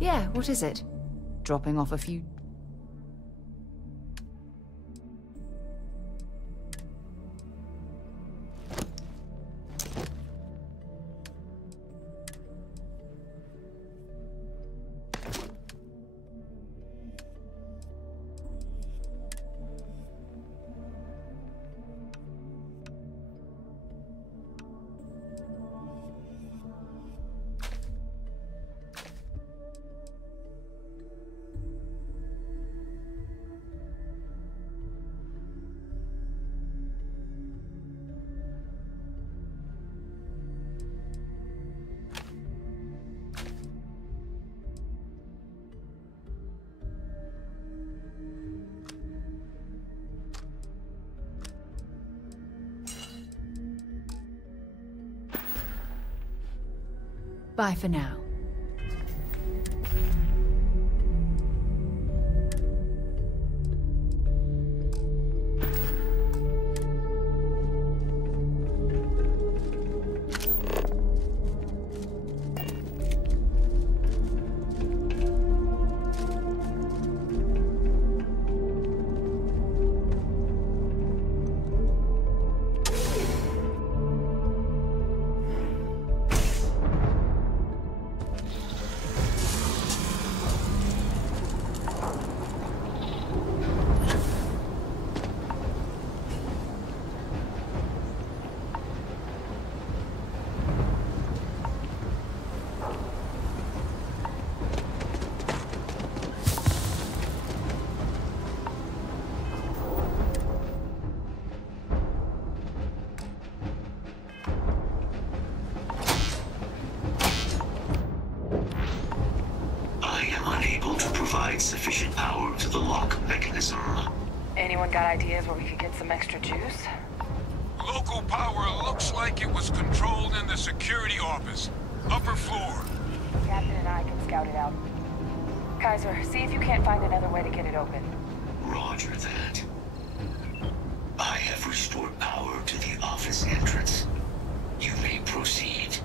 Yeah, what is it? Dropping off a few... Bye for now. Sufficient power to the lock mechanism. Anyone got ideas where we could get some extra juice? Local power looks like it was controlled in the security office. Upper floor. Captain and I can scout it out. Kaiser, see if you can't find another way to get it open. Roger that. I have restored power to the office entrance. You may proceed.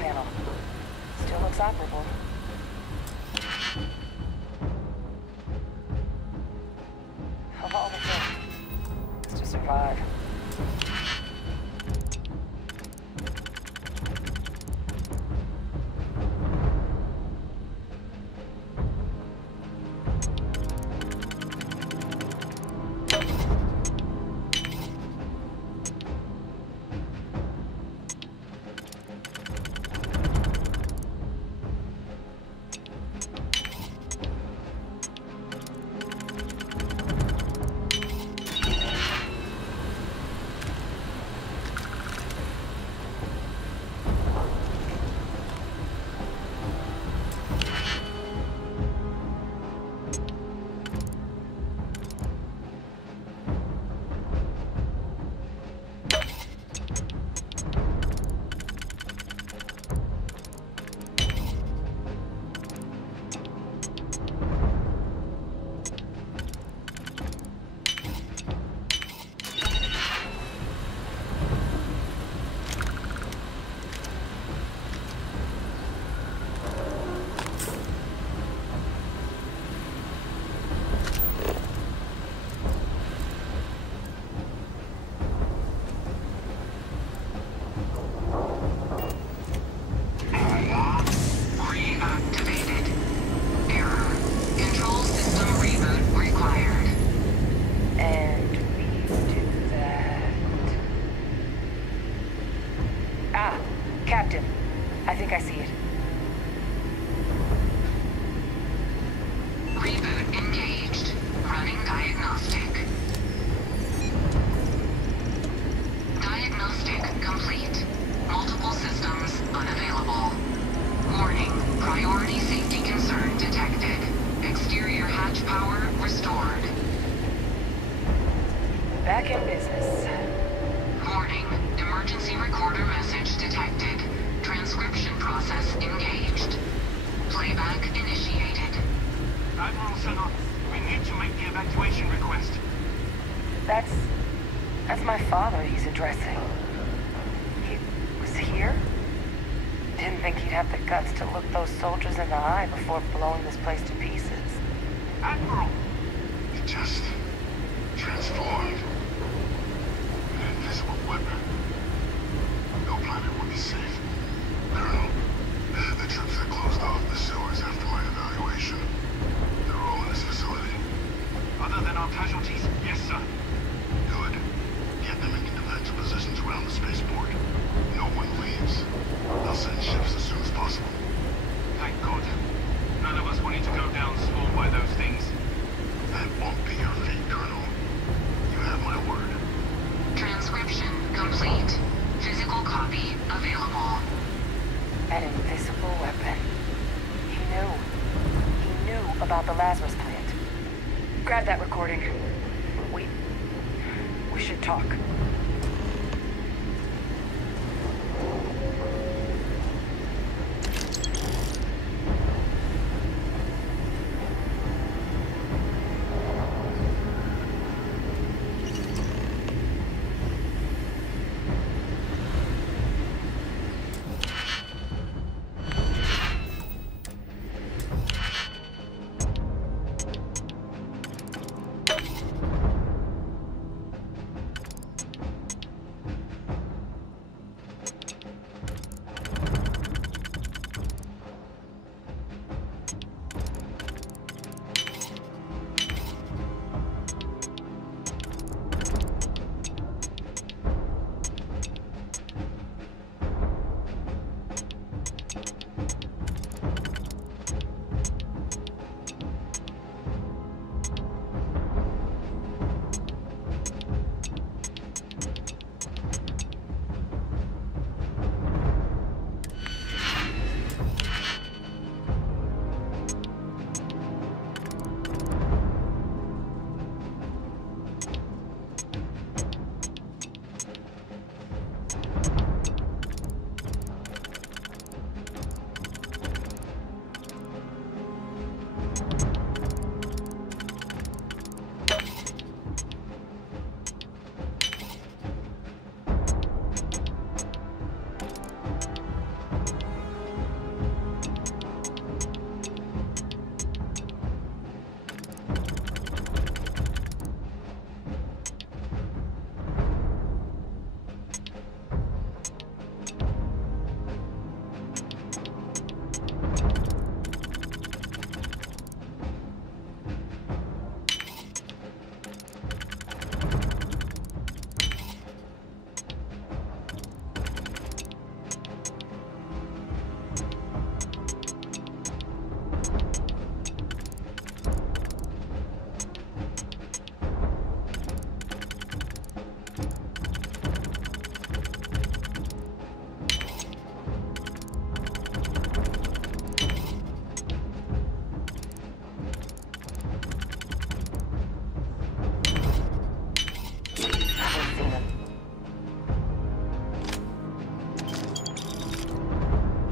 Panel. Still looks operable. Of all the things, it's to survive. Captain, I think I see it. Reboot engaged. Running diagnostic. Diagnostic complete. Multiple systems unavailable. Warning, priority safety concern detected. Exterior hatch power restored. Back in business. Warning, emergency recorder message detected. Transcription process engaged. Playback initiated. Admiral Sanon, we need to make the evacuation request. That's my father he's addressing. He was here? Didn't think he'd have the guts to look those soldiers in the eye before blowing this place to pieces. Admiral! It just transformed. and our casualties? Yes, sir. Good. Get them in defensive positions around the spaceport. No one leaves. I'll send ships as soon as possible. Thank God. None of us wanting to go down swarmed by those things. That won't be your fate, Colonel. You have my word. Transcription complete. Physical copy available. An invisible weapon. He knew about the Lazarus plant. Grab that recording. We should talk.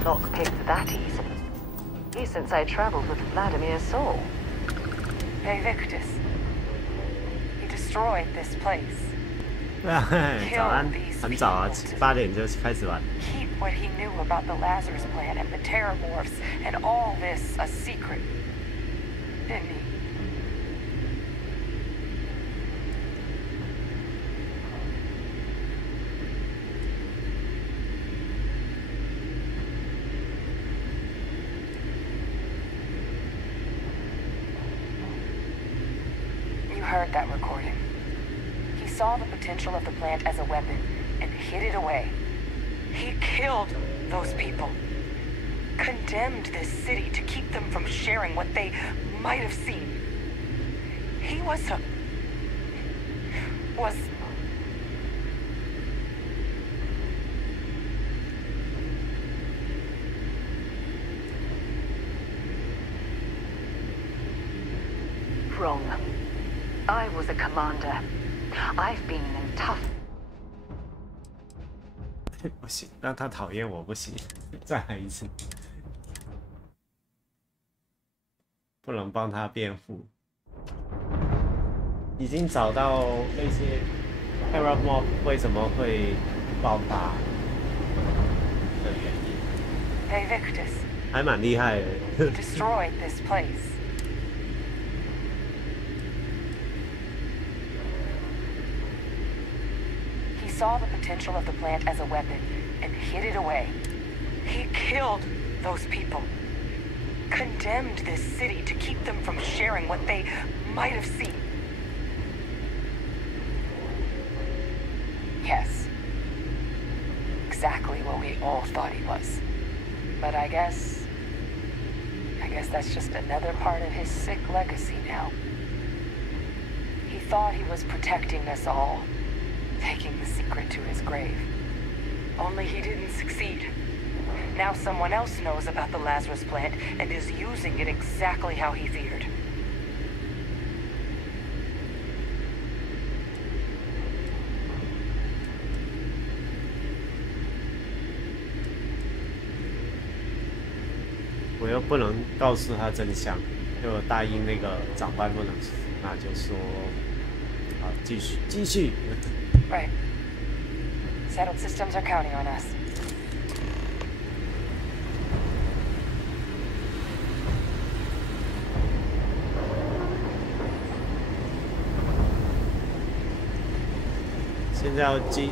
Lockpicked that easily. Since I traveled with Vladimir's soul. Hey, Victus. He destroyed this place. 早安，很早啊，8点就开始玩。 Keep what he knew about the Lazarus plant and the Terramorphs and all this a secret. Didn't he? Heard that recording. He saw the potential of the plant as a weapon and hid it away. He killed those people. Condemned this city to keep them from sharing what they might have seen. He was wrong. I was a commander. I've been in tough. 不行，让他讨厌我不行，再来一次，不能帮他辩护。已经找到那些 Terramorph 为什么会爆发的原因。Hey Victus. 还蛮厉害的。He destroyed this place. Saw the potential of the plant as a weapon and hid it away. He killed those people. Condemned this city to keep them from sharing what they might have seen. Yes. Exactly what we all thought he was. But I guess that's just another part of his sick legacy now. He thought he was protecting us all, taking the secret to his grave. Only he didn't succeed. Now someone else knows about the Lazarus plant and is using it exactly how he feared.我又不能告诉他真相，又答应那个长官不能说，那就说，好，继续。Right. Settled systems are counting on us.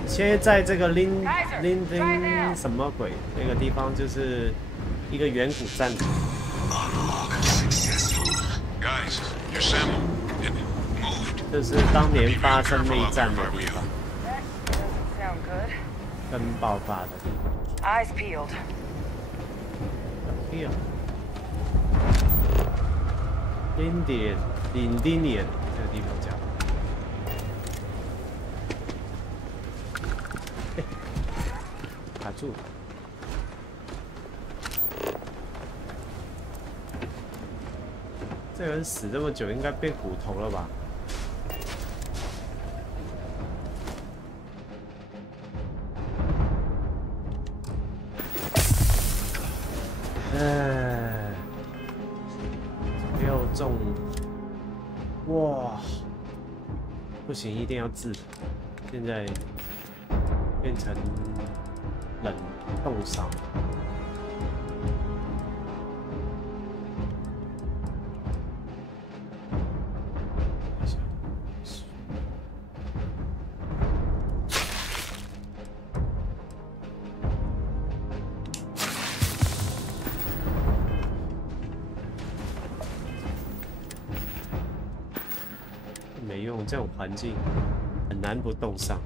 现在在这个林什么鬼那个地方，就是一个远古战场。就是当年发生内战的地方，跟爆发的地方。Eyes peeled. Peeled. Indian 这个地方叫。卡住了。这个人死这么久，应该变骨头了吧？又中，哇！不行，一定要治。现在变成冷冻伤。没用，这种环境很难不冻伤。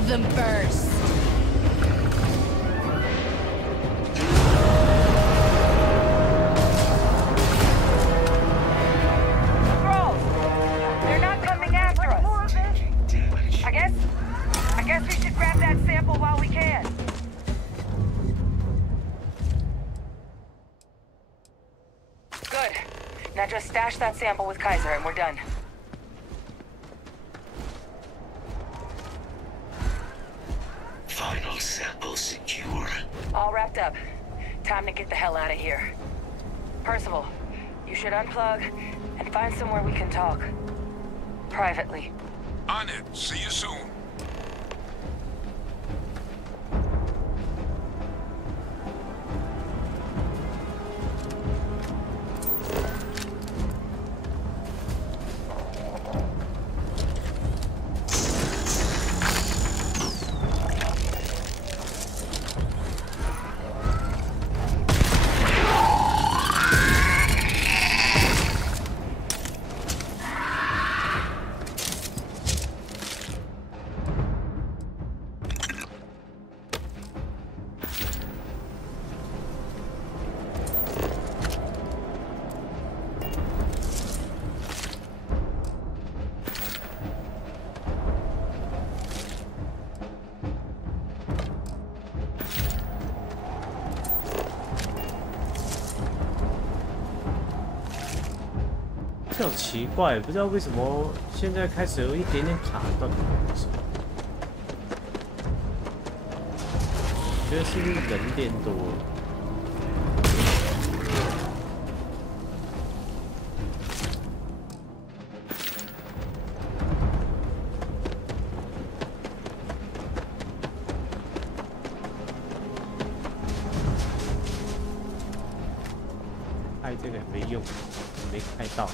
of them first. They're not coming after us. I guess we should grab that sample while we can. Good. Now just stash that sample with Kaiser and we're done. Final sample secure. All wrapped up. Time to get the hell out of here. Percival, you should unplug and find somewhere we can talk. Privately. On it. See you soon.这种奇怪，不知道为什么现在开始有一点点卡顿。觉得是不是人变多了？开这个也没用，没开到。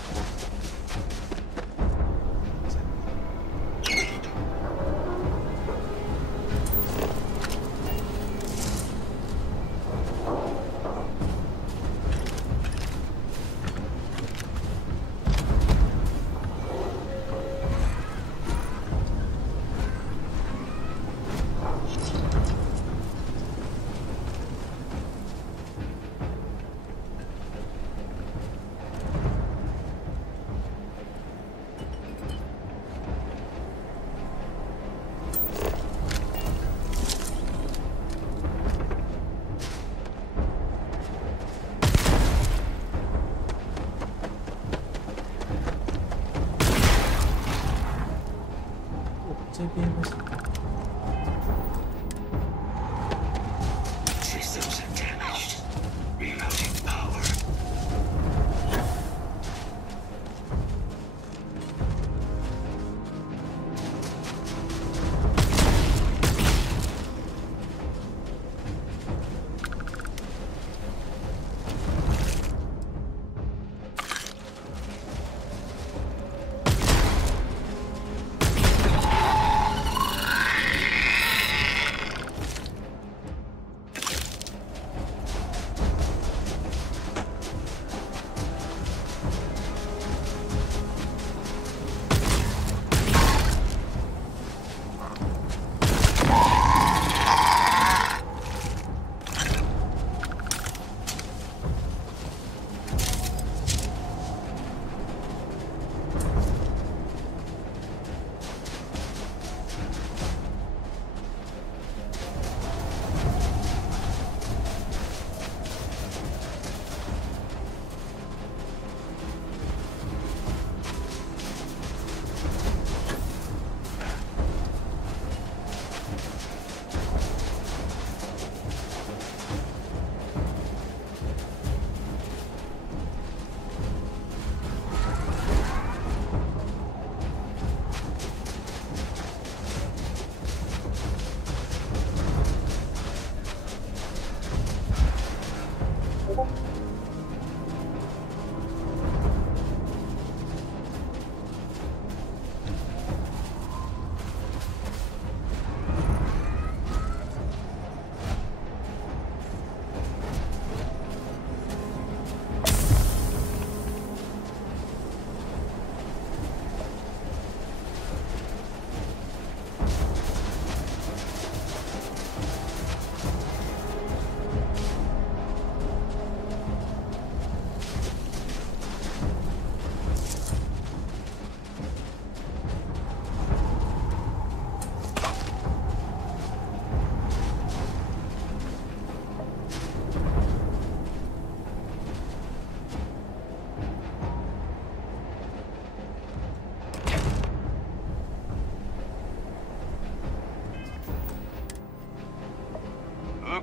这边为什么？ Systems are damaged. Rerouting power.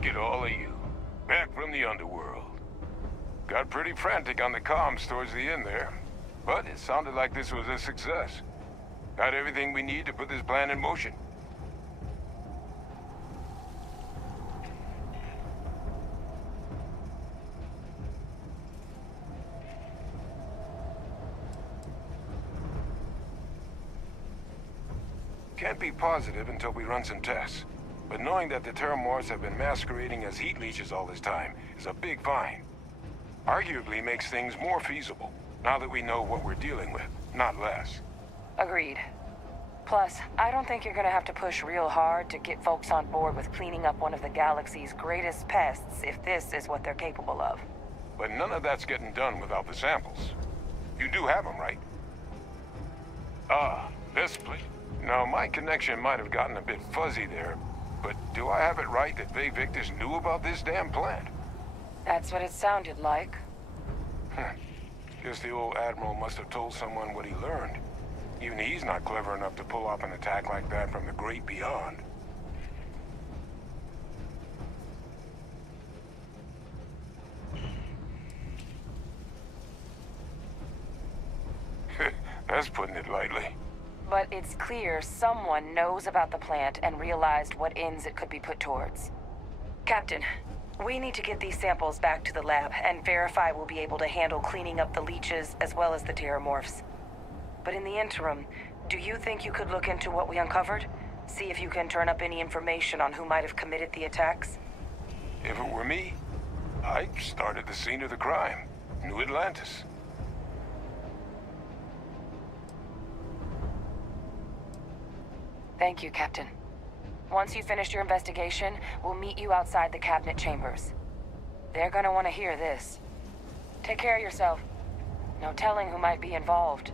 Look at all of you. Back from the underworld. Got pretty frantic on the comms towards the end there. But it sounded like this was a success. Got everything we need to put this plan in motion. Can't be positive until we run some tests. But knowing that the Terramorphs have been masquerading as heat leeches all this time is a big find. Arguably makes things more feasible, now that we know what we're dealing with, not less. Agreed. Plus, I don't think you're gonna have to push real hard to get folks on board with cleaning up one of the galaxy's greatest pests if this is what they're capable of. But none of that's getting done without the samples. You do have them, right? Ah, this place. Now, my connection might have gotten a bit fuzzy there, but do I have it right that Bay Victus knew about this damn plant? That's what it sounded like. Guess the old Admiral must have told someone what he learned. Even he's not clever enough to pull off an attack like that from the great beyond. That's putting it lightly. But it's clear someone knows about the plant and realized what ends it could be put towards. Captain, we need to get these samples back to the lab and verify we'll be able to handle cleaning up the leeches as well as the Terramorphs. But in the interim, do you think you could look into what we uncovered? See if you can turn up any information on who might have committed the attacks? If it were me, I'd start at the scene of the crime, New Atlantis. Thank you, Captain. Once you've finished your investigation, we'll meet you outside the cabinet chambers. They're gonna want to hear this. Take care of yourself. No telling who might be involved.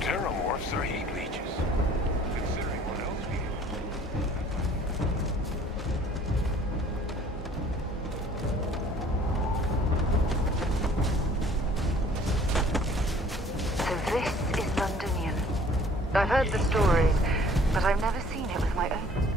Terramorphs are heat leeches. Considering what else we So this is Londonian. I've heard the stories, but I've never seen it with my own.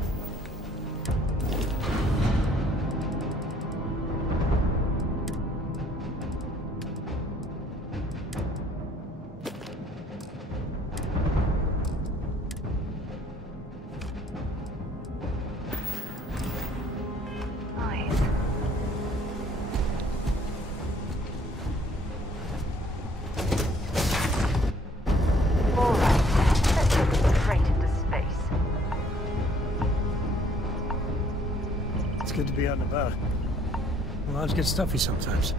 out and about. Lives get stuffy sometimes.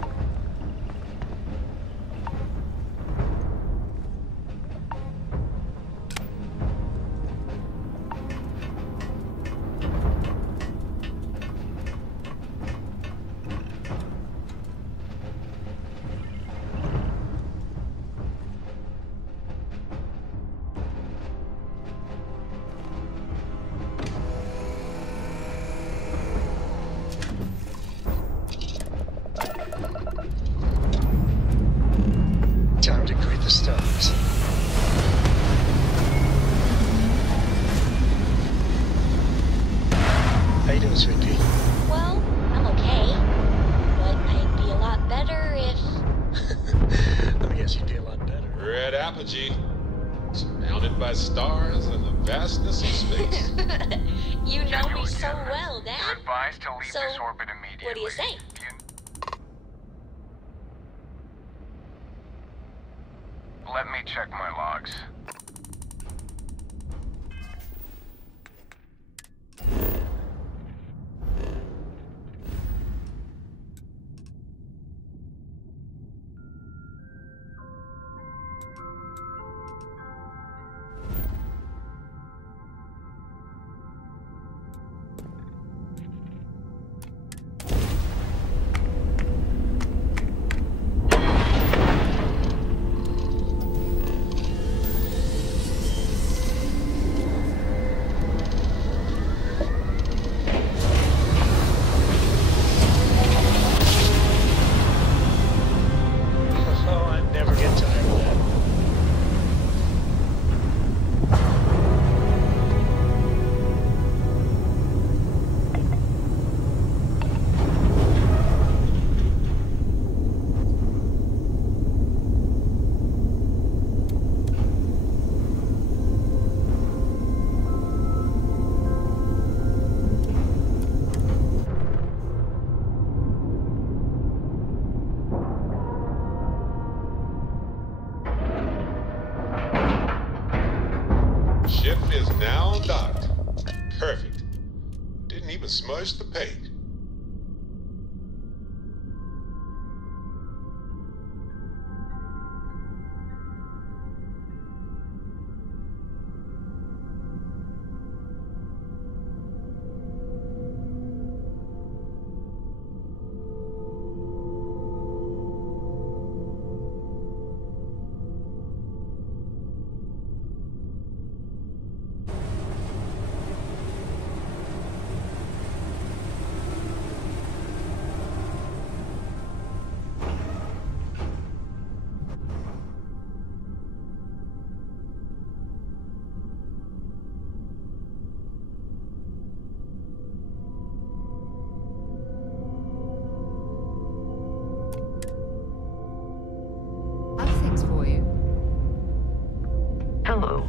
Time to greet the stars. How you doing, Sweet Pea? Well, I'm okay. But I'd be a lot better if... Let me guess, you'd be a lot better. Red apogee, surrounded by stars and the vastness of space. You know me so well, Dad. You're advised to leave So, this orbit immediately. what do you say? Let me check my logs. Oh, I never get tired of that. Ship is now docked. Perfect. Didn't even smudge the paint. Have things for you. Hello.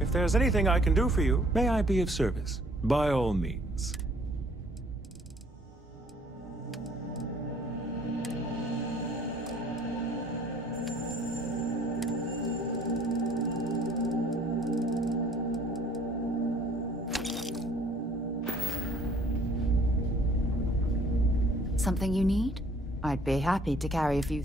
If there's anything I can do for you, may I be of service? By all means. Something you need? I'd be happy to carry a few...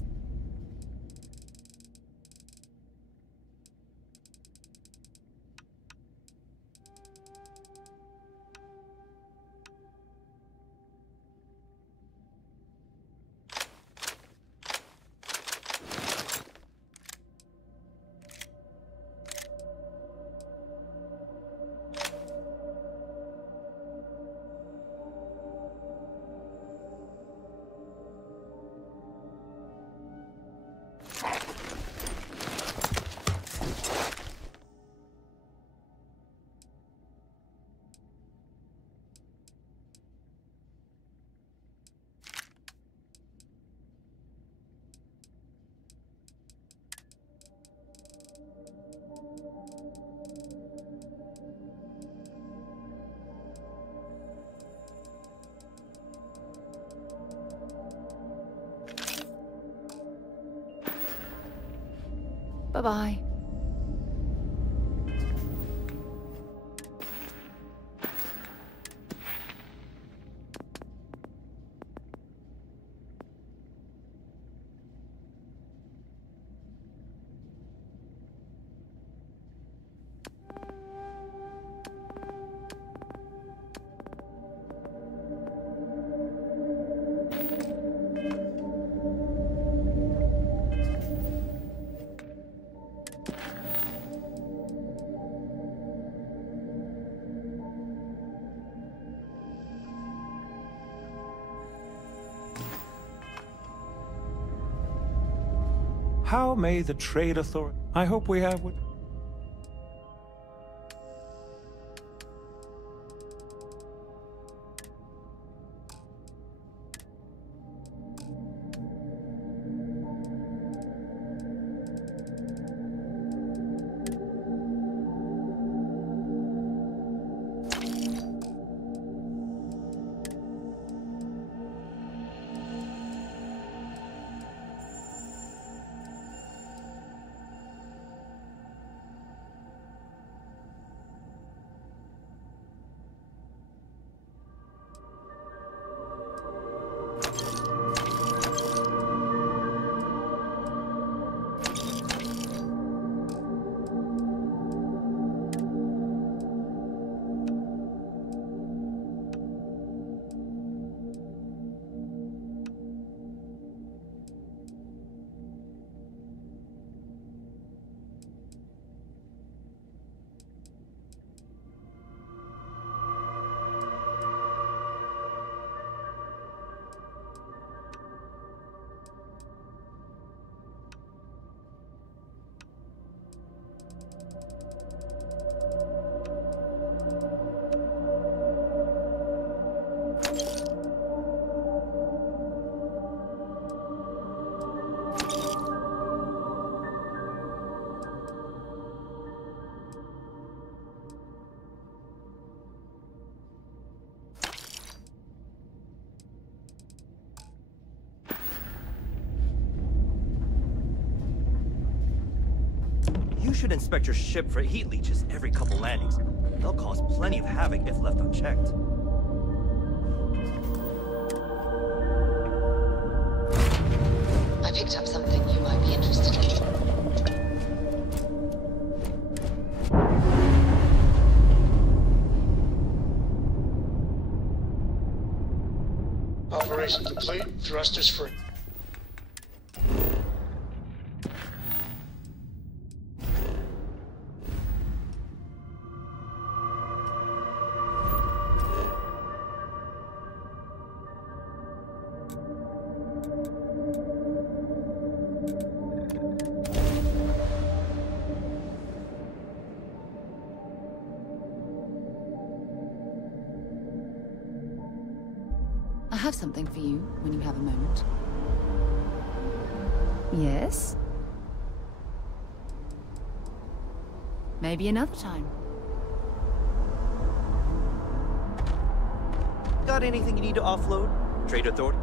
Bye-bye. How may the trade authority... I hope we have what... You should inspect your ship for heat leeches every couple landings. They'll cause plenty of havoc if left unchecked. I picked up something you might be interested in. Operation complete. Thrusters free. I have something for you when you have a moment. Yes? Maybe another time. Got anything you need to offload? Trade authority?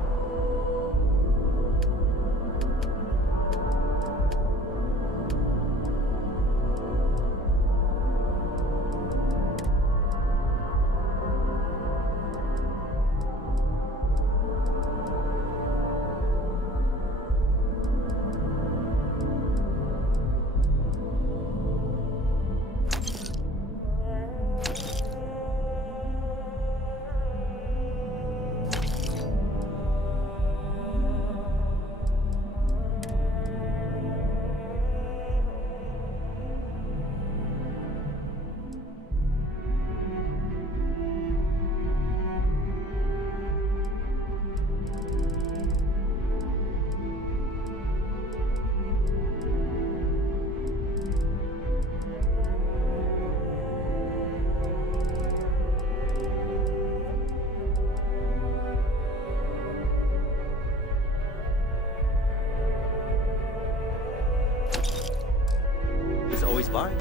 Always by.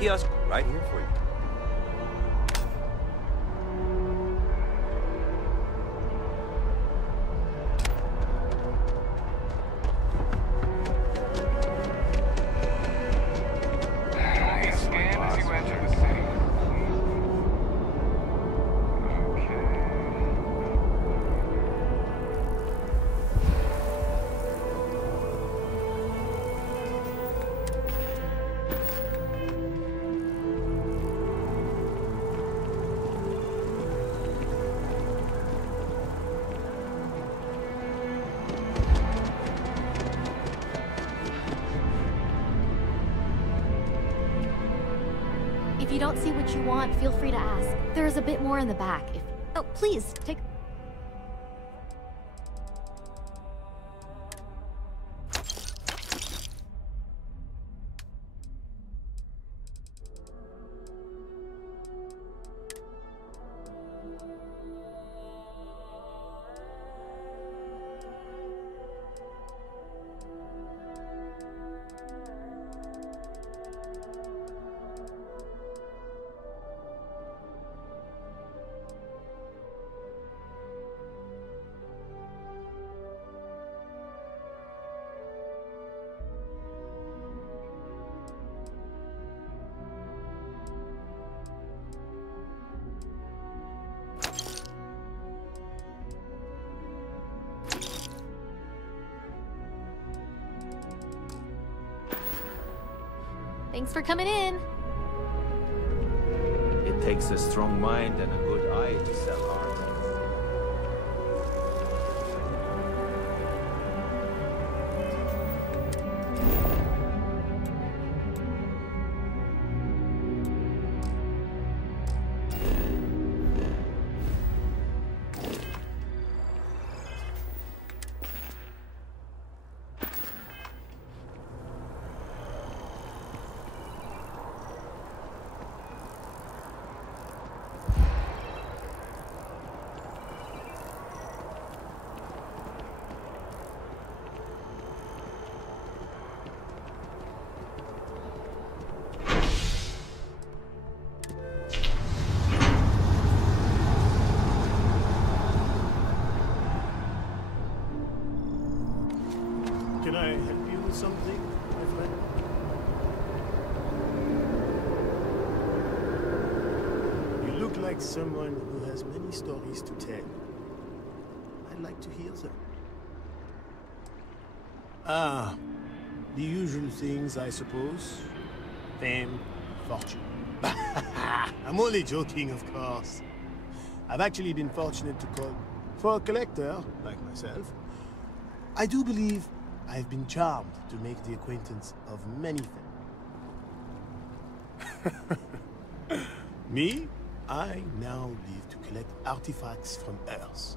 Kiosk right here for you. If you don't see what you want, feel free to ask. There is a bit more in the back. Oh, please, take... Thanks for coming in. It takes a strong mind and a good eye to sell art. Can I help you with something, my friend? You look like someone who has many stories to tell. I'd like to hear them. Ah, the usual things, I suppose. Fame, fortune. I'm only joking, of course. I've actually been fortunate to call for a collector, like myself. I do believe I've been charmed to make the acquaintance of many things. Me? I now live to collect artifacts from Earth.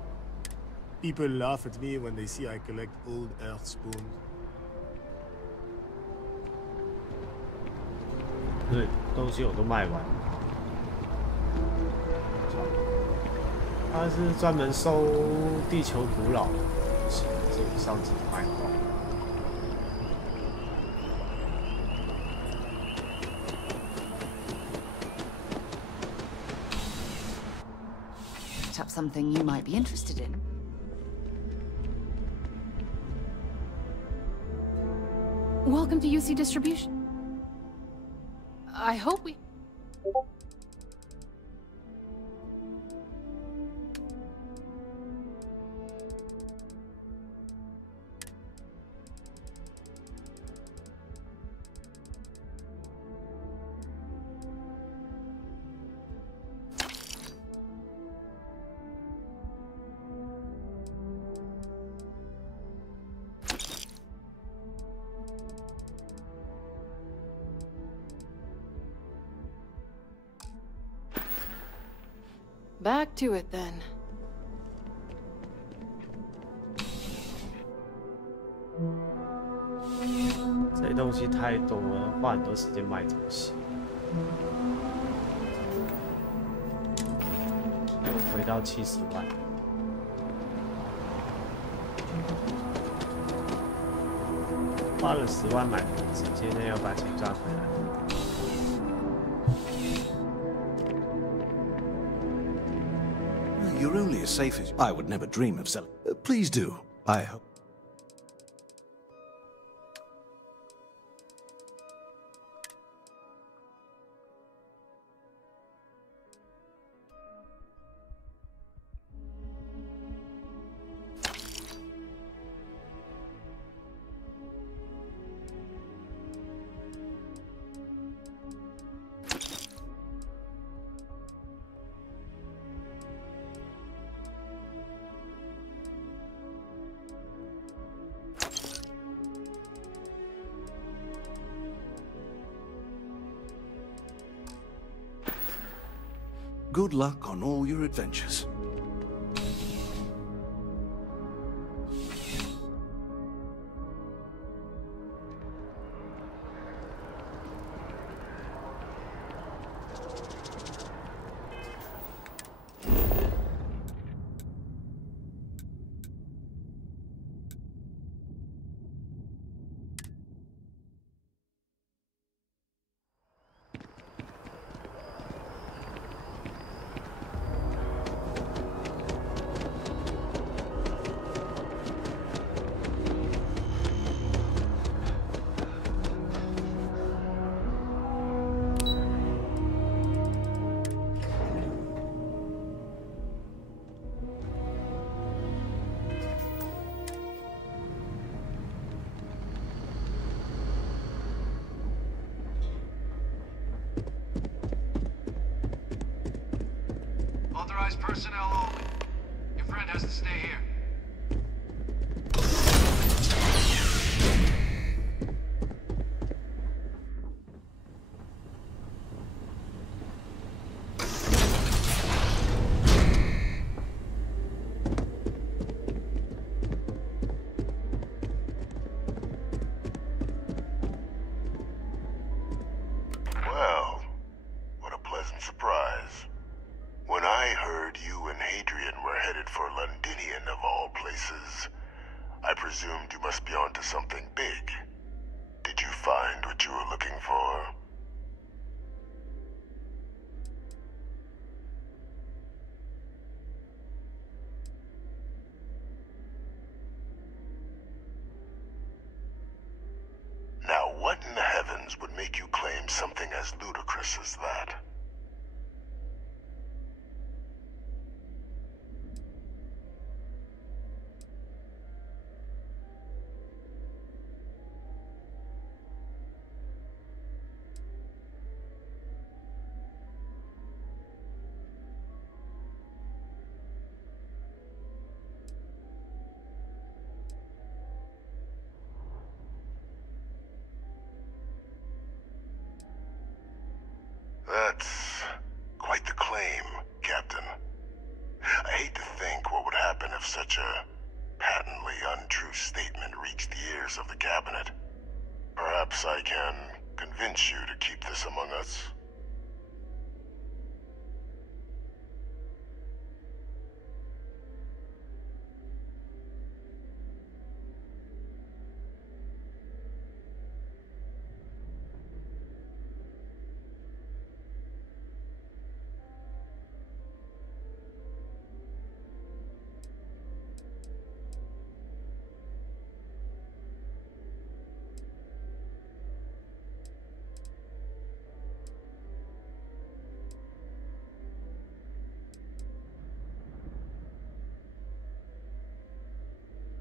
People laugh at me when they see I collect old Earth spoons. 对，东西我都卖完。他是专门收地球古老的东西，自己上集卖光。 Up something you might be interested in. Welcome to UC Distribution. I hope we... Back to it then. 这些东西太多了，花很多时间卖东西。又回到70万。花了10万买房子，今天要把钱赚回来。 You're only as safe as I would never dream of selling. Please do. I hope. Good luck on all your adventures. Authorized personnel only. Your friend has to stay here. Well, what a pleasant surprise. When I heard you and Hadrian were headed for Londinian of all places, I presumed you must be onto something big. Did you find what you were looking for? Now, what in the heavens would make you claim something as ludicrous as that? That's quite the claim, Captain. I hate to think what would happen if such a patently untrue statement reached the ears of the Cabinet. Perhaps I can convince you to keep this among us.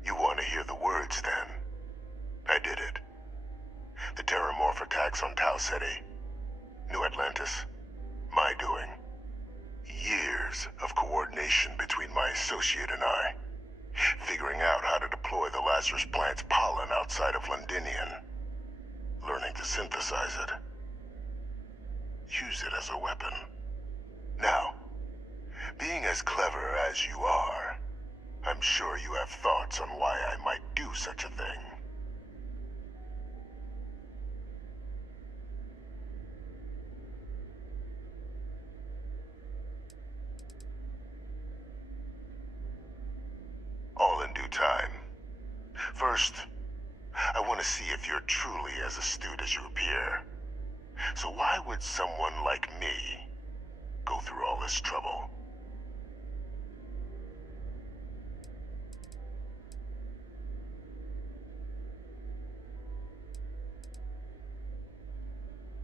You want to hear the words, then? I did it. The Terramorph attacks on Tau Ceti, New Atlantis, my doing. Years of coordination between my associate and I, figuring out how to deploy the Lazarus plant's pollen outside of Londinian, learning to synthesize it, use it as a weapon. Now, being as clever as you are, I'm sure you have thoughts on why I might do such a thing. All in due time. First, I want to see if you're truly as astute as you appear. So why would someone like me go through all this trouble?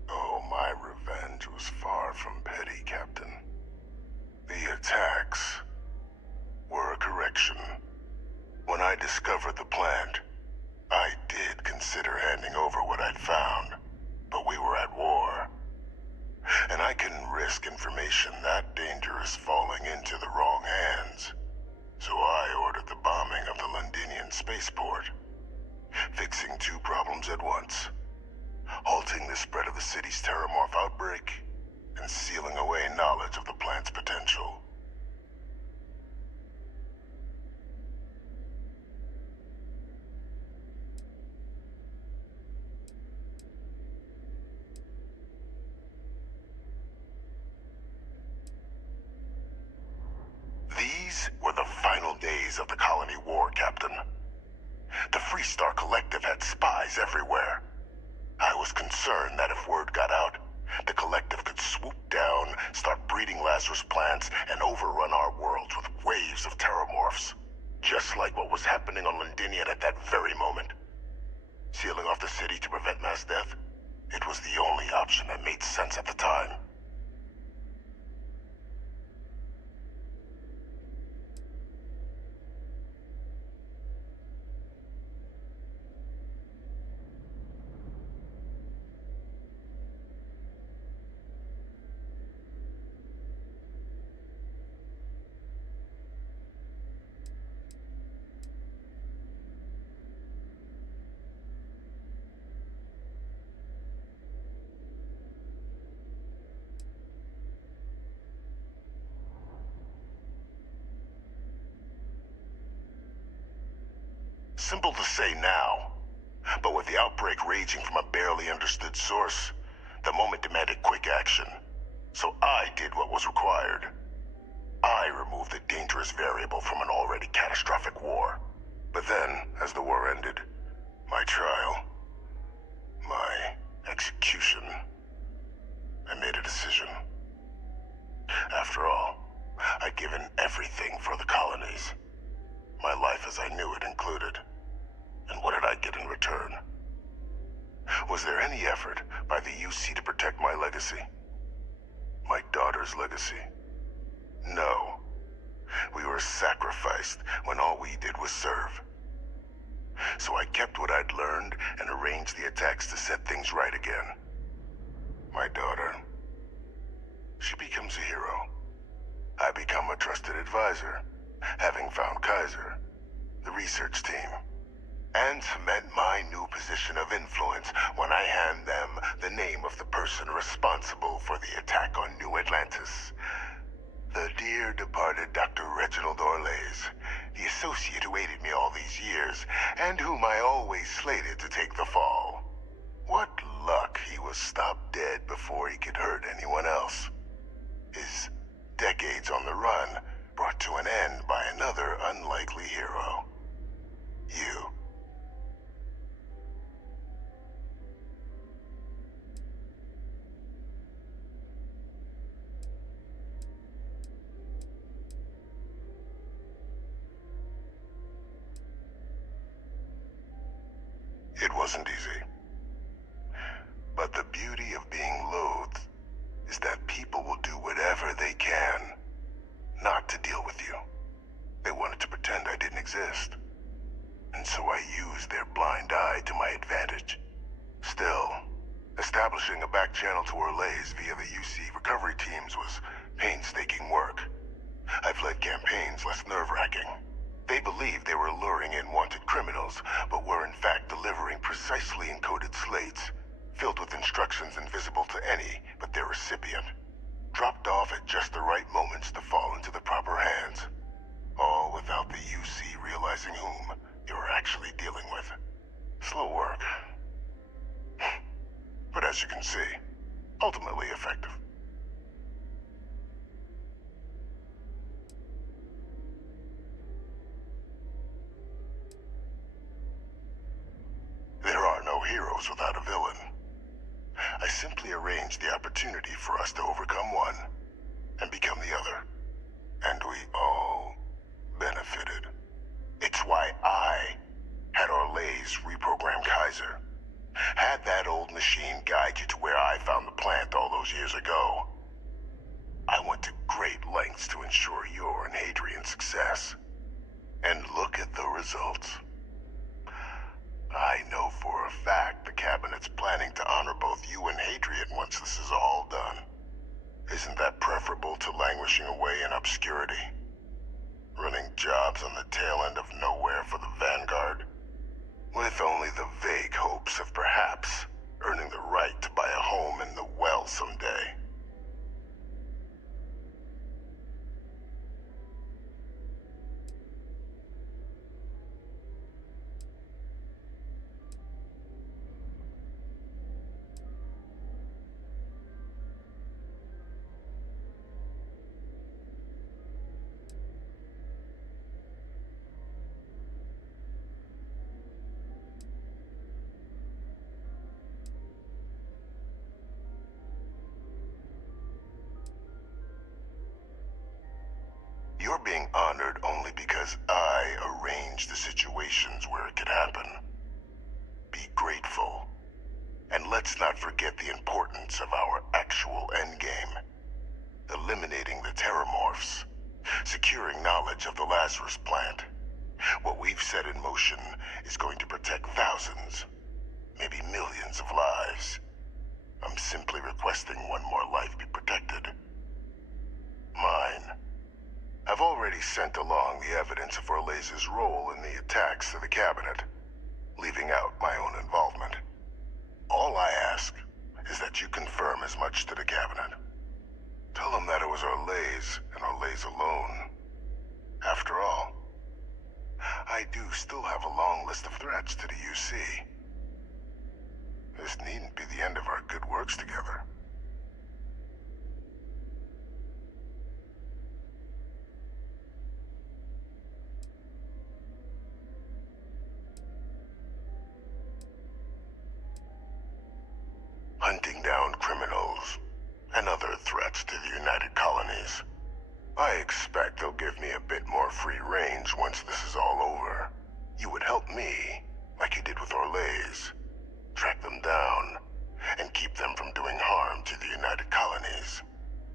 Oh, my revenge was far from petty, Captain. The attacks were a correction. When I discovered the plant, I did consider handing over what I'd found, but we were at war. And I couldn't risk information that dangerous falling into the wrong hands. So I ordered the bombing of the Londinian spaceport, fixing two problems at once. Halting the spread of the city's Terramorph outbreak, and sealing away knowledge of the plant's potential. These were the final days of the Colony War, Captain. The Freestar Collective had spies everywhere. I was concerned that if word got out, the Collective could swoop down, start breeding Lazarus plants, and overrun our worlds with waves of Terramorphs. Just like what was happening on Londinian at that very moment. Sealing off the city to prevent mass death? It was the only option that made sense at the time. Simple to say now. But with the outbreak raging from a barely understood source, the moment demanded quick action. So I did what was required. I removed a dangerous variable from an already catastrophic war. But then, as the war ended, my trial, my execution, I made a decision. After all, I'd given everything for the colonies. My life as I knew it included. And what did I get in return? Was there any effort by the UC to protect my legacy? My daughter's legacy? No. We were sacrificed when all we did was serve. So I kept what I'd learned and arranged the attacks to set things right again. My daughter, she becomes a hero. I become a trusted advisor, having found Kaiser, the research team, and cement my new position of influence when I hand them the name of the person responsible for the attack on New Atlantis. The dear departed Dr. Reginald Orlays, the associate who aided me all these years, and whom I always slated to take the fall. What luck he was stopped dead before he could hurt anyone else. His decades on the run brought to an end by another unlikely hero. You. It wasn't easy. But the beauty of being loathed is that people will do whatever they can not to deal with you. They wanted to pretend I didn't exist. And so I used their blind eye to my advantage. Still, establishing a back channel to Orlays via the UC recovery teams was painstaking work. I've led campaigns less nerve-wracking. They believed they were luring in wanted criminals, but were in fact delivering precisely encoded slates, filled with instructions invisible to any but their recipient, dropped off at just the right moments to fall into the proper hands, all without the UC realizing whom you were actually dealing with. Slow work. But as you can see, ultimately effective. There are no heroes without a villain. I simply arranged the opportunity for us to overcome one and become the other. And we all benefited. It's why I had Orlays reprogram Kaiser. Had that old machine guide you to where I found the plant all those years ago. I went to great lengths to ensure your and Hadrian's success. And look at the results. I know for a fact the Cabinet's planning to honor both you and Hadrian once this is all done. Isn't that preferable to languishing away in obscurity? Running jobs on the tail end of nowhere for the Vanguard? With only the vague hopes of perhaps earning the right to buy a home in the well someday. You're being honored only because I arranged the situations where it could happen. Be grateful. And let's not forget the importance of our actual endgame. Eliminating the Terramorphs. Securing knowledge of the Lazarus plant. What we've set in motion is going to protect thousands, maybe millions of lives. I'm simply requesting one more life be protected. Mine. I've already sent along the evidence of Orlays' role in the attacks to the Cabinet, leaving out my own involvement. All I ask is that you confirm as much to the Cabinet. Tell them that it was Orlays and Orlays alone. After all, I do still have a long list of threats to the UC. This needn't be the end of our good works together. Hunting down criminals and other threats to the United Colonies. I expect they'll give me a bit more free range once this is all over. You would help me, like you did with Orlays. Track them down, and keep them from doing harm to the United Colonies.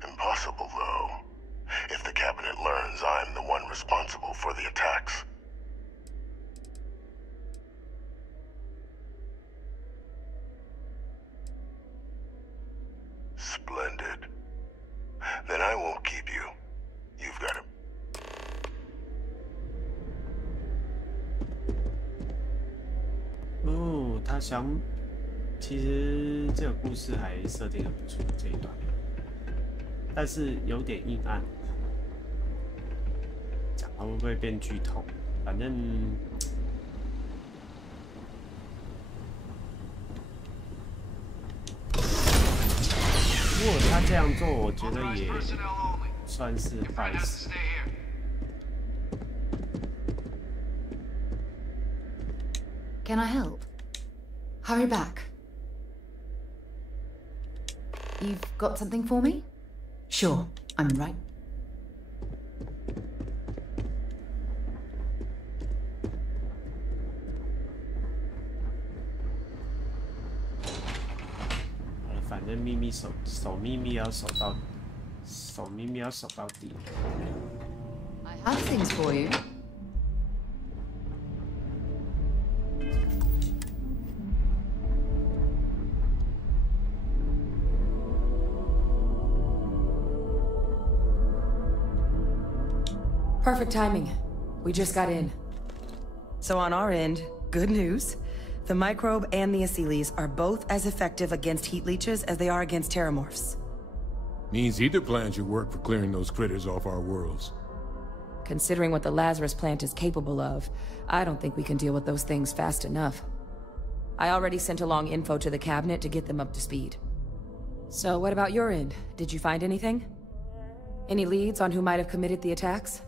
Impossible, though, if the Cabinet learns I'm the one responsible for the attacks. Splendid. Then I won't keep you. You've got it. 哦，他想，其实这个故事还设定得不错这一段，但是有点阴暗，讲会不会变剧透？反正，如果他这样做，我觉得也算是坏事。 Can I help? Hurry back. You've got something for me? Sure, I'm right. I have things for you. Perfect timing. We just got in. So on our end, good news. The microbe and the acyles are both as effective against heat leeches as they are against terramorphs. Means either plan should work for clearing those critters off our worlds. Considering what the Lazarus plant is capable of, I don't think we can deal with those things fast enough. I already sent along info to the Cabinet to get them up to speed. So what about your end? Did you find anything? Any leads on who might have committed the attacks?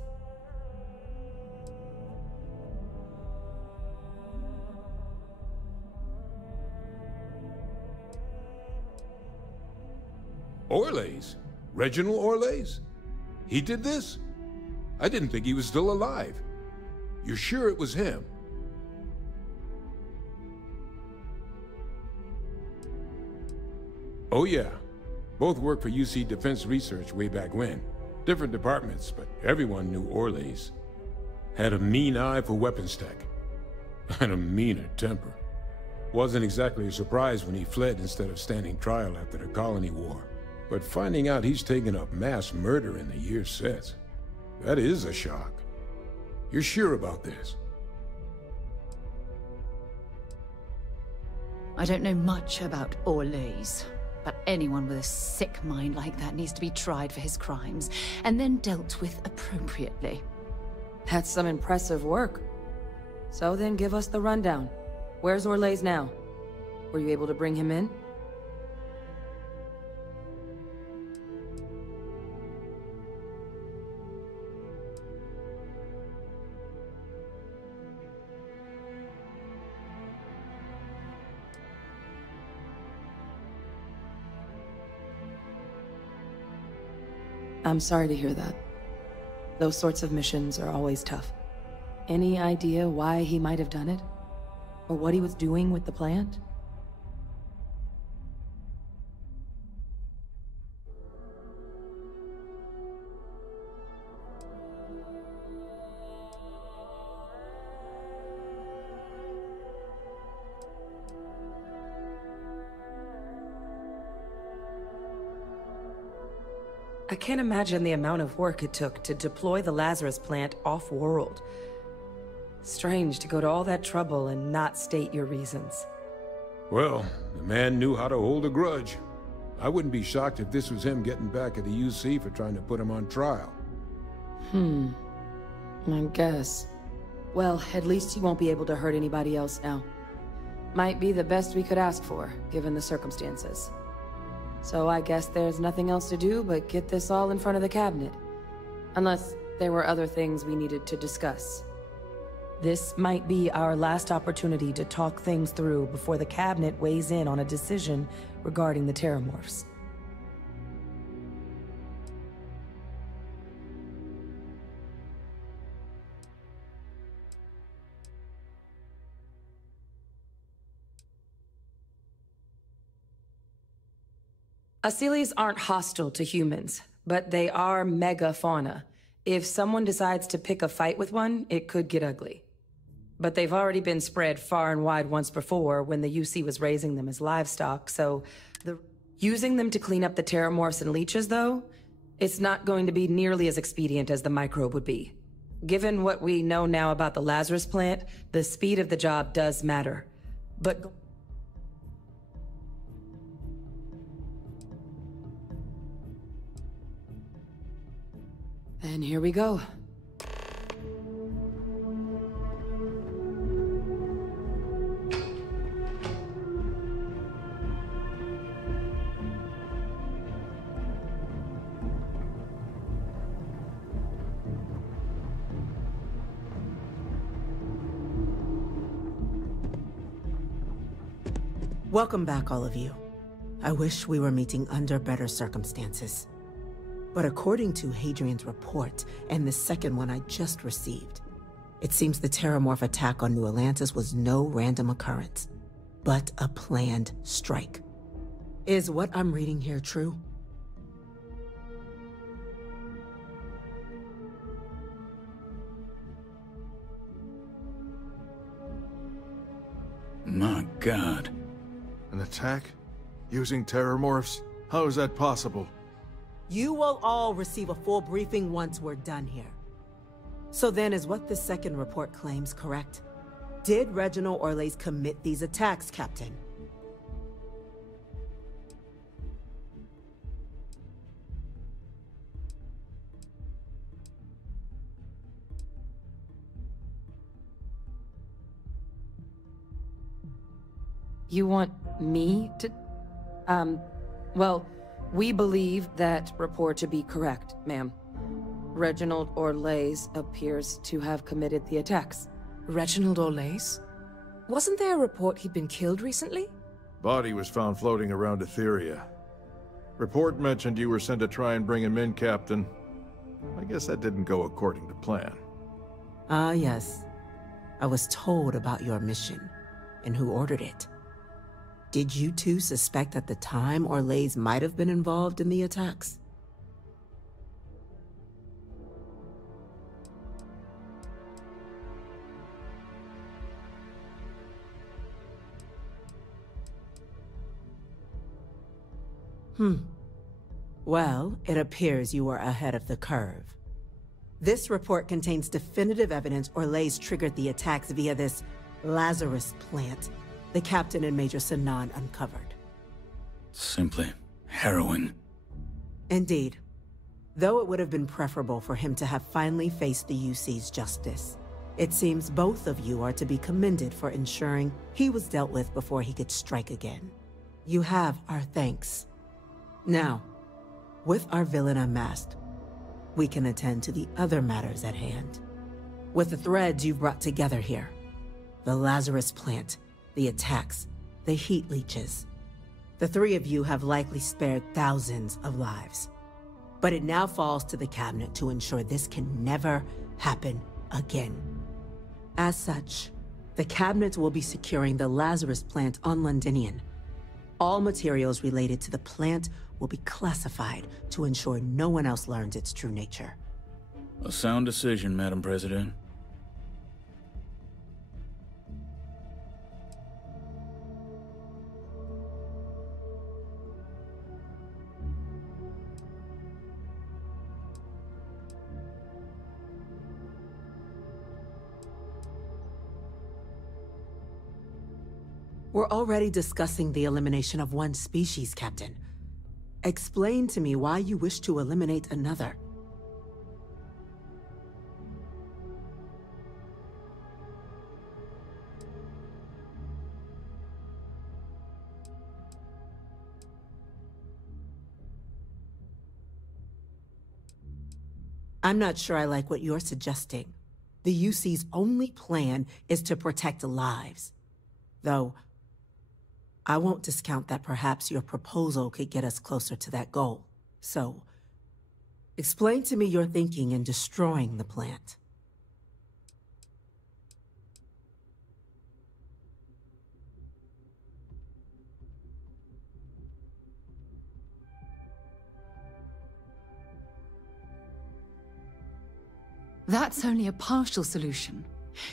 Orlays? Reginald Orlays? He did this? I didn't think he was still alive. You're sure it was him? Oh yeah. Both worked for UC Defense Research way back when. Different departments, but everyone knew Orlays. Had a mean eye for weapons tech. And a meaner temper. Wasn't exactly a surprise when he fled instead of standing trial after the Colony War. But finding out he's taken up mass murder in the years since, that is a shock. You're sure about this? I don't know much about Orlays, but anyone with a sick mind like that needs to be tried for his crimes, and then dealt with appropriately. That's some impressive work. So then give us the rundown. Where's Orlays now? Were you able to bring him in? I'm sorry to hear that. Those sorts of missions are always tough. Any idea why he might have done it? Or what he was doing with the plant? I can't imagine the amount of work it took to deploy the Lazarus plant off-world. Strange to go to all that trouble and not state your reasons. Well, the man knew how to hold a grudge. I wouldn't be shocked if this was him getting back at the UC for trying to put him on trial. I guess. Well, at least you won't be able to hurt anybody else now. Might be the best we could ask for, given the circumstances. So I guess there's nothing else to do but get this all in front of the cabinet. Unless there were other things we needed to discuss. This might be our last opportunity to talk things through before the cabinet weighs in on a decision regarding the Terramorphs. Asylees aren't hostile to humans, but they are megafauna. If someone decides to pick a fight with one, it could get ugly. But they've already been spread far and wide once before when the UC was raising them as livestock, so using them to clean up the Terramorphs and leeches, though, it's not going to be nearly as expedient as the microbe would be. Given what we know now about the Lazarus plant, the speed of the job does matter. But and here we go. Welcome back, all of you. I wish we were meeting under better circumstances. But according to Hadrian's report, and the second one I just received, it seems the Terramorph attack on New Atlantis was no random occurrence, but a planned strike. Is what I'm reading here true? My God. An attack? Using Terramorphs? How is that possible? You will all receive a full briefing once we're done here. So then, is what the second report claims correct? Did Reginald Orlais commit these attacks, Captain? You want me to... well, we believe that report to be correct, ma'am. Reginald Orlais appears to have committed the attacks. Reginald Orlais? Wasn't there a report he'd been killed recently? Body was found floating around Etheria. Report mentioned you were sent to try and bring him in, Captain. I guess that didn't go according to plan. Ah, yes. I was told about your mission, and who ordered it. Did you two suspect at the time Orlais might have been involved in the attacks? Well, it appears you were ahead of the curve. This report contains definitive evidence Orlais triggered the attacks via this Lazarus plant the Captain and Major Sinan uncovered. Simply harrowing. Indeed. Though it would have been preferable for him to have finally faced the UC's justice, it seems both of you are to be commended for ensuring he was dealt with before he could strike again. You have our thanks. Now, with our villain unmasked, we can attend to the other matters at hand. With the threads you've brought together here, the Lazarus plant, the attacks, the heat leeches. The three of you have likely spared thousands of lives. But it now falls to the Cabinet to ensure this can never happen again. As such, the Cabinet will be securing the Lazarus plant on Londinian. All materials related to the plant will be classified to ensure no one else learns its true nature. A sound decision, Madam President. We're already discussing the elimination of one species, Captain. Explain to me why you wish to eliminate another. I'm not sure I like what you're suggesting. The UC's only plan is to protect lives. Though, I won't discount that perhaps your proposal could get us closer to that goal. So, explain to me your thinking in destroying the plant. That's only a partial solution.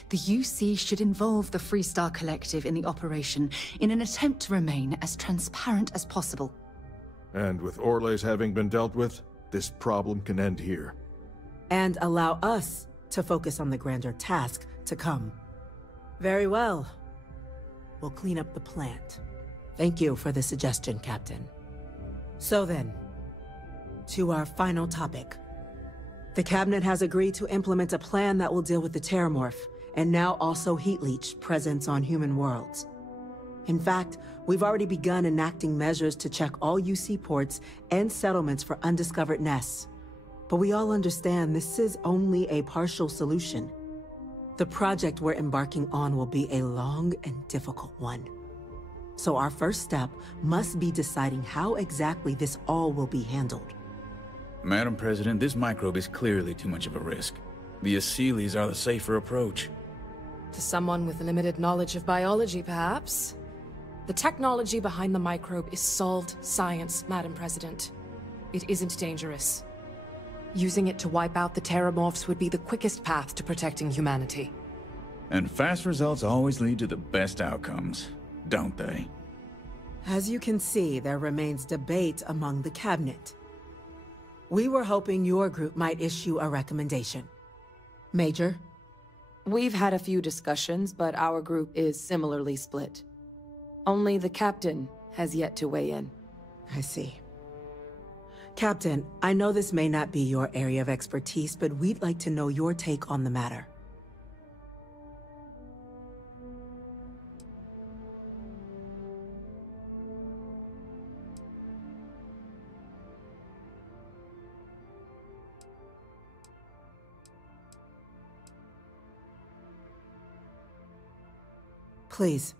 The UC should involve the Freestar Collective in the operation in an attempt to remain as transparent as possible. And with Orles having been dealt with, this problem can end here. And allow us to focus on the grander task to come. Very well. We'll clean up the plant. Thank you for the suggestion, Captain. So then, to our final topic. The Cabinet has agreed to implement a plan that will deal with the Terramorph, and now also Heat Leech presence on human worlds. In fact, we've already begun enacting measures to check all UC ports and settlements for undiscovered nests. But we all understand this is only a partial solution. The project we're embarking on will be a long and difficult one. So our first step must be deciding how exactly this all will be handled. Madam President, this microbe is clearly too much of a risk. The Aseles are the safer approach. To someone with limited knowledge of biology, perhaps? The technology behind the microbe is solved science, Madam President. It isn't dangerous. Using it to wipe out the Terramorphs would be the quickest path to protecting humanity. And fast results always lead to the best outcomes, don't they? As you can see, there remains debate among the Cabinet. We were hoping your group might issue a recommendation. Major? We've had a few discussions, but our group is similarly split. Only the Captain has yet to weigh in. I see. Captain, I know this may not be your area of expertise, but we'd like to know your take on the matter. Please.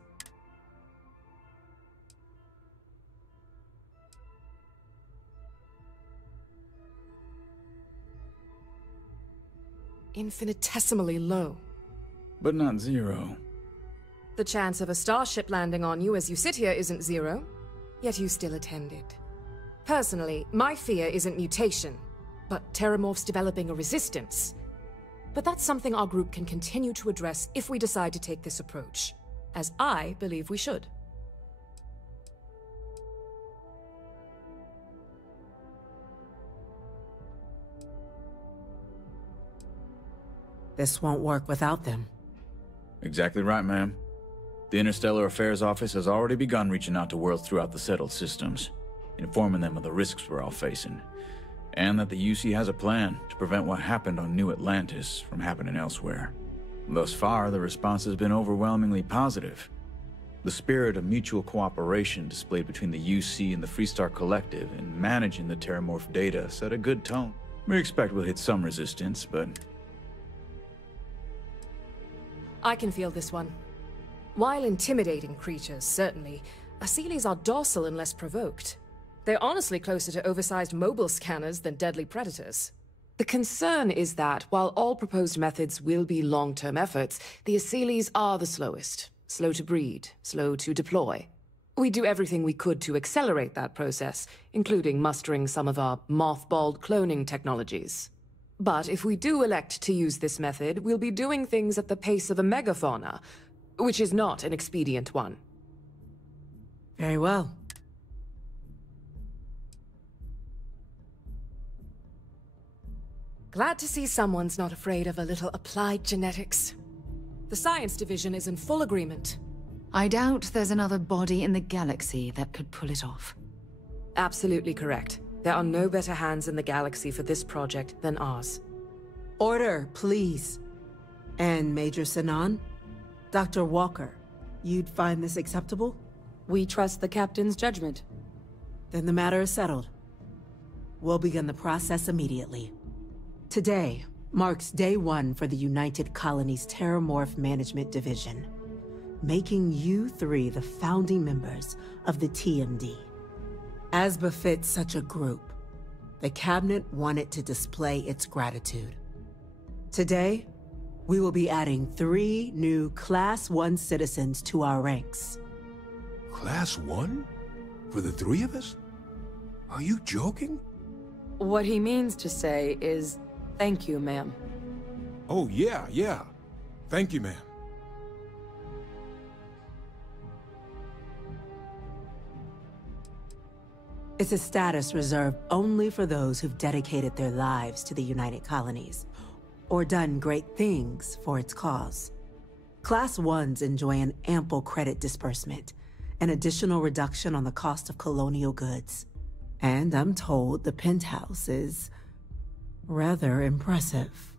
Infinitesimally low. But not zero. The chance of a starship landing on you as you sit here isn't zero, yet you still attended. Personally, my fear isn't mutation, but Terramorphs developing a resistance. But that's something our group can continue to address if we decide to take this approach. As I believe we should. This won't work without them. Exactly right, ma'am. The Interstellar Affairs Office has already begun reaching out to worlds throughout the settled systems, informing them of the risks we're all facing, and that the UC has a plan to prevent what happened on New Atlantis from happening elsewhere. Thus far, the response has been overwhelmingly positive. The spirit of mutual cooperation displayed between the UC and the Freestar Collective in managing the Terramorph data set a good tone. We expect we'll hit some resistance, but... I can feel this one. While intimidating creatures, certainly, Aseles are docile unless provoked. They're honestly closer to oversized mobile scanners than deadly predators. The concern is that, while all proposed methods will be long-term efforts, the Aseles are the slowest. Slow to breed, slow to deploy. We do everything we could to accelerate that process, including mustering some of our mothballed cloning technologies. But if we do elect to use this method, we'll be doing things at the pace of a megafauna, which is not an expedient one. Very well. Glad to see someone's not afraid of a little applied genetics. The science division is in full agreement. I doubt there's another body in the galaxy that could pull it off. Absolutely correct. There are no better hands in the galaxy for this project than ours. Order, please. And Major Sinan? Dr. Walker, you'd find this acceptable? We trust the Captain's judgment. Then the matter is settled. We'll begin the process immediately. Today marks day 1 for the United Colonies Terramorph Management Division, making you 3 the founding members of the TMD. As befits such a group, the Cabinet wanted to display its gratitude. Today, we will be adding 3 new Class 1 citizens to our ranks. Class 1? For the 3 of us? Are you joking? What he means to say is, thank you, ma'am. Oh, yeah. Thank you, ma'am. It's a status reserved only for those who've dedicated their lives to the United Colonies, or done great things for its cause. Class 1s enjoy an ample credit disbursement, an additional reduction on the cost of colonial goods. And I'm told the penthouse is rather impressive.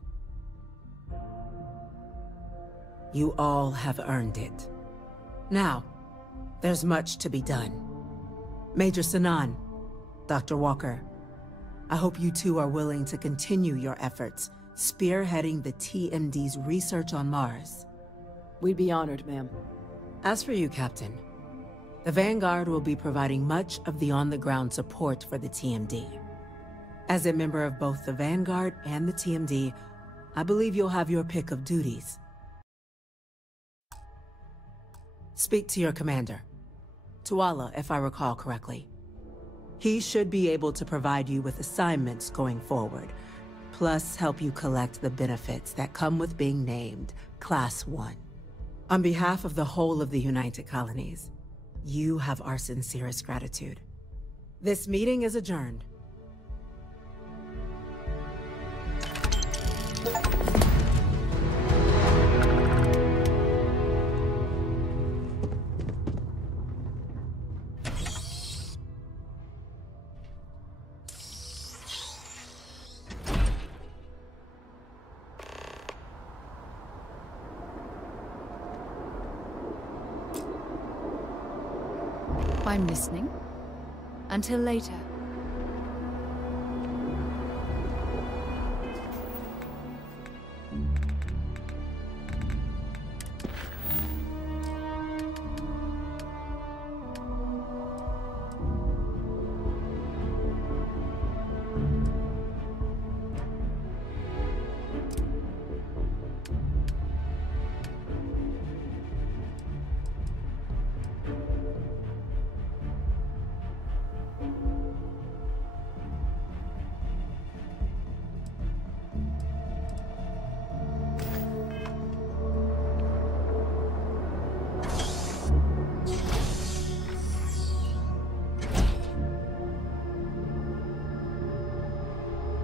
You all have earned it. Now, there's much to be done. Major Sinan, Dr. Walker, I hope you two are willing to continue your efforts spearheading the TMD's research on Mars. We'd be honored, ma'am. As for you, Captain, the Vanguard will be providing much of the on-the-ground support for the TMD. As a member of both the Vanguard and the TMD, I believe you'll have your pick of duties. Speak to your commander, Tuala, if I recall correctly. He should be able to provide you with assignments going forward, plus help you collect the benefits that come with being named Class 1. On behalf of the whole of the United Colonies, you have our sincerest gratitude. This meeting is adjourned. I'm listening. Until later.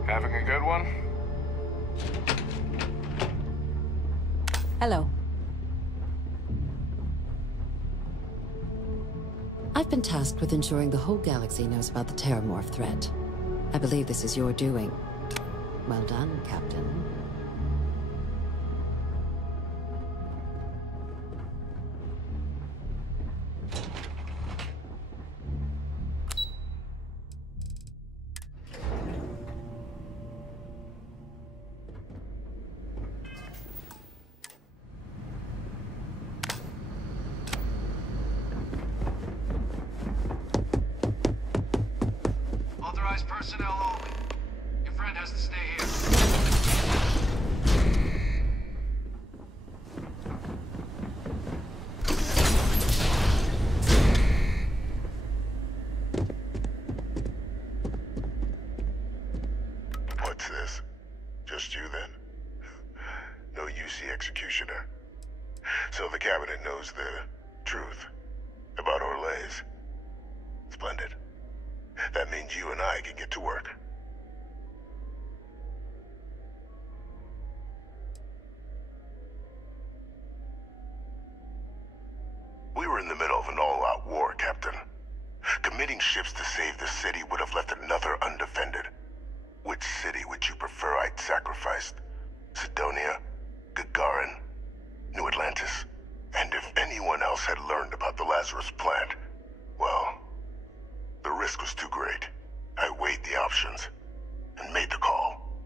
Having a good one? Hello. I've been tasked with ensuring the whole galaxy knows about the Terramorph threat. I believe this is your doing. Well done, Captain. Authorized personnel only. Your friend has to stay here. What's this? Just you then? No UC executioner. So the cabinet knows the truth about Orlays. Splendid. That means you and I can get to work. We were in the middle of an all-out war, Captain. Committing ships to save the city would have left another undefended. Which city would you prefer I'd sacrificed? Sidonia? Gagarin? New Atlantis? And if anyone else had learned about the Lazarus plant, well, the risk was too great. I weighed the options and made the call.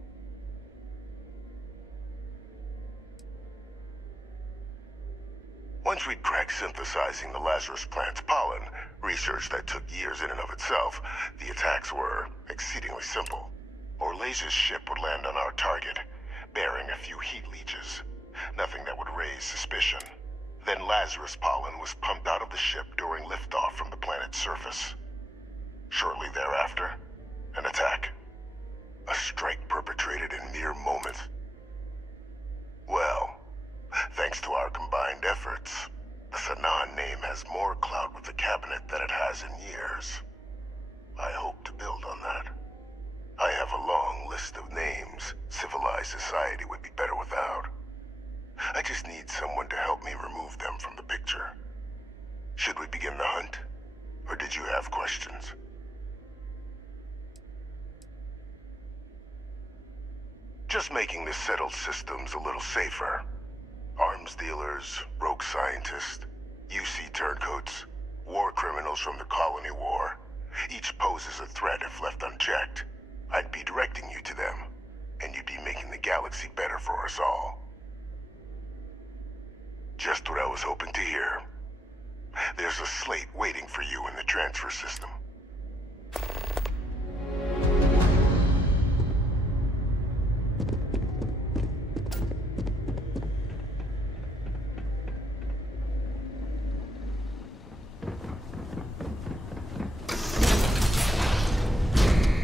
we'd cracked synthesizing the Lazarus plant's pollen, research that took years in and of itself, the attacks were exceedingly simple. Orlaze's ship would land on our target, bearing a few heat leeches. Nothing that would raise suspicion. Then Lazarus pollen was pumped out of the ship during liftoff from the planet's surface. Shortly thereafter, an attack. A strike perpetrated in mere moments. Well, thanks to our combined efforts, the Sanan name has more clout with the cabinet than it has in years. I hope to build on that. I have a long list of names civilized society would be better without. I just need someone to help me remove them from the picture. Should we begin the hunt? Or did you have questions? Just making the settled systems a little safer. Arms dealers, rogue scientists, UC turncoats, war criminals from the colony war. Each poses a threat if left unchecked. I'd be directing you to them, and you'd be making the galaxy better for us all. Just what I was hoping to hear. There's a slate waiting for you in the transfer system.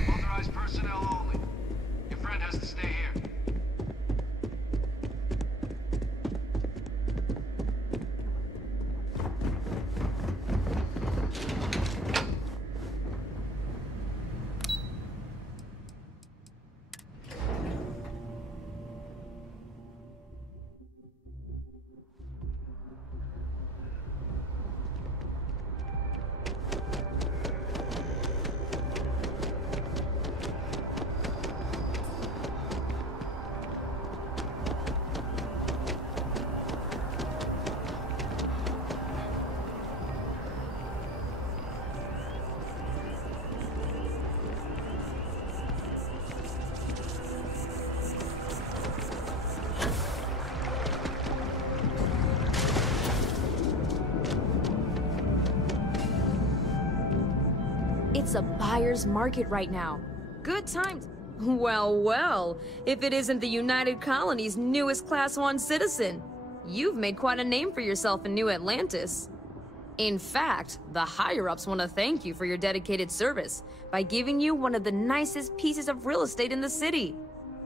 Authorized personnel only. Your friend has to stay here. It's a buyer's market right now. Good times. Well, well, if it isn't the United Colony's newest Class 1 citizen. You've made quite a name for yourself in New Atlantis. In fact, the higher-ups want to thank you for your dedicated service by giving you one of the nicest pieces of real estate in the city.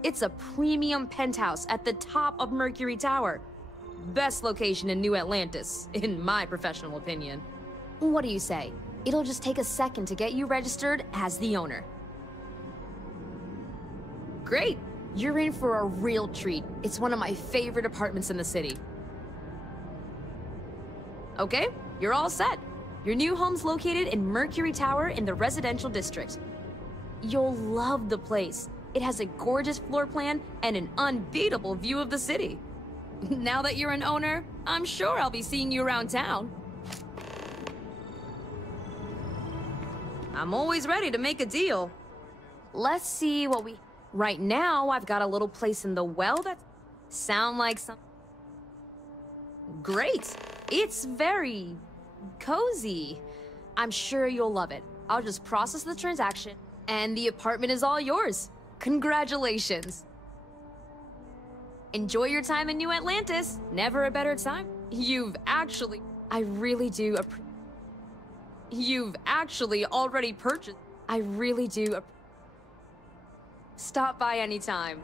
It's a premium penthouse at the top of Mercury Tower. Best location in New Atlantis, in my professional opinion. What do you say? It'll just take a second to get you registered as the owner. Great! You're in for a real treat. It's one of my favorite apartments in the city. Okay, you're all set. Your new home's located in Mercury Tower in the residential district. You'll love the place. It has a gorgeous floor plan and an unbeatable view of the city. Now that you're an owner, I'm sure I'll be seeing you around town. I'm always ready to make a deal. Let's see what we... Right now, I've got a little place in the well that sound like some... Great! It's very... cozy. I'm sure you'll love it. I'll just process the transaction, and the apartment is all yours. Congratulations. Enjoy your time in New Atlantis. Never a better time. You've actually... I really do appreciate... You've actually already purchased... I really do... Stop by anytime.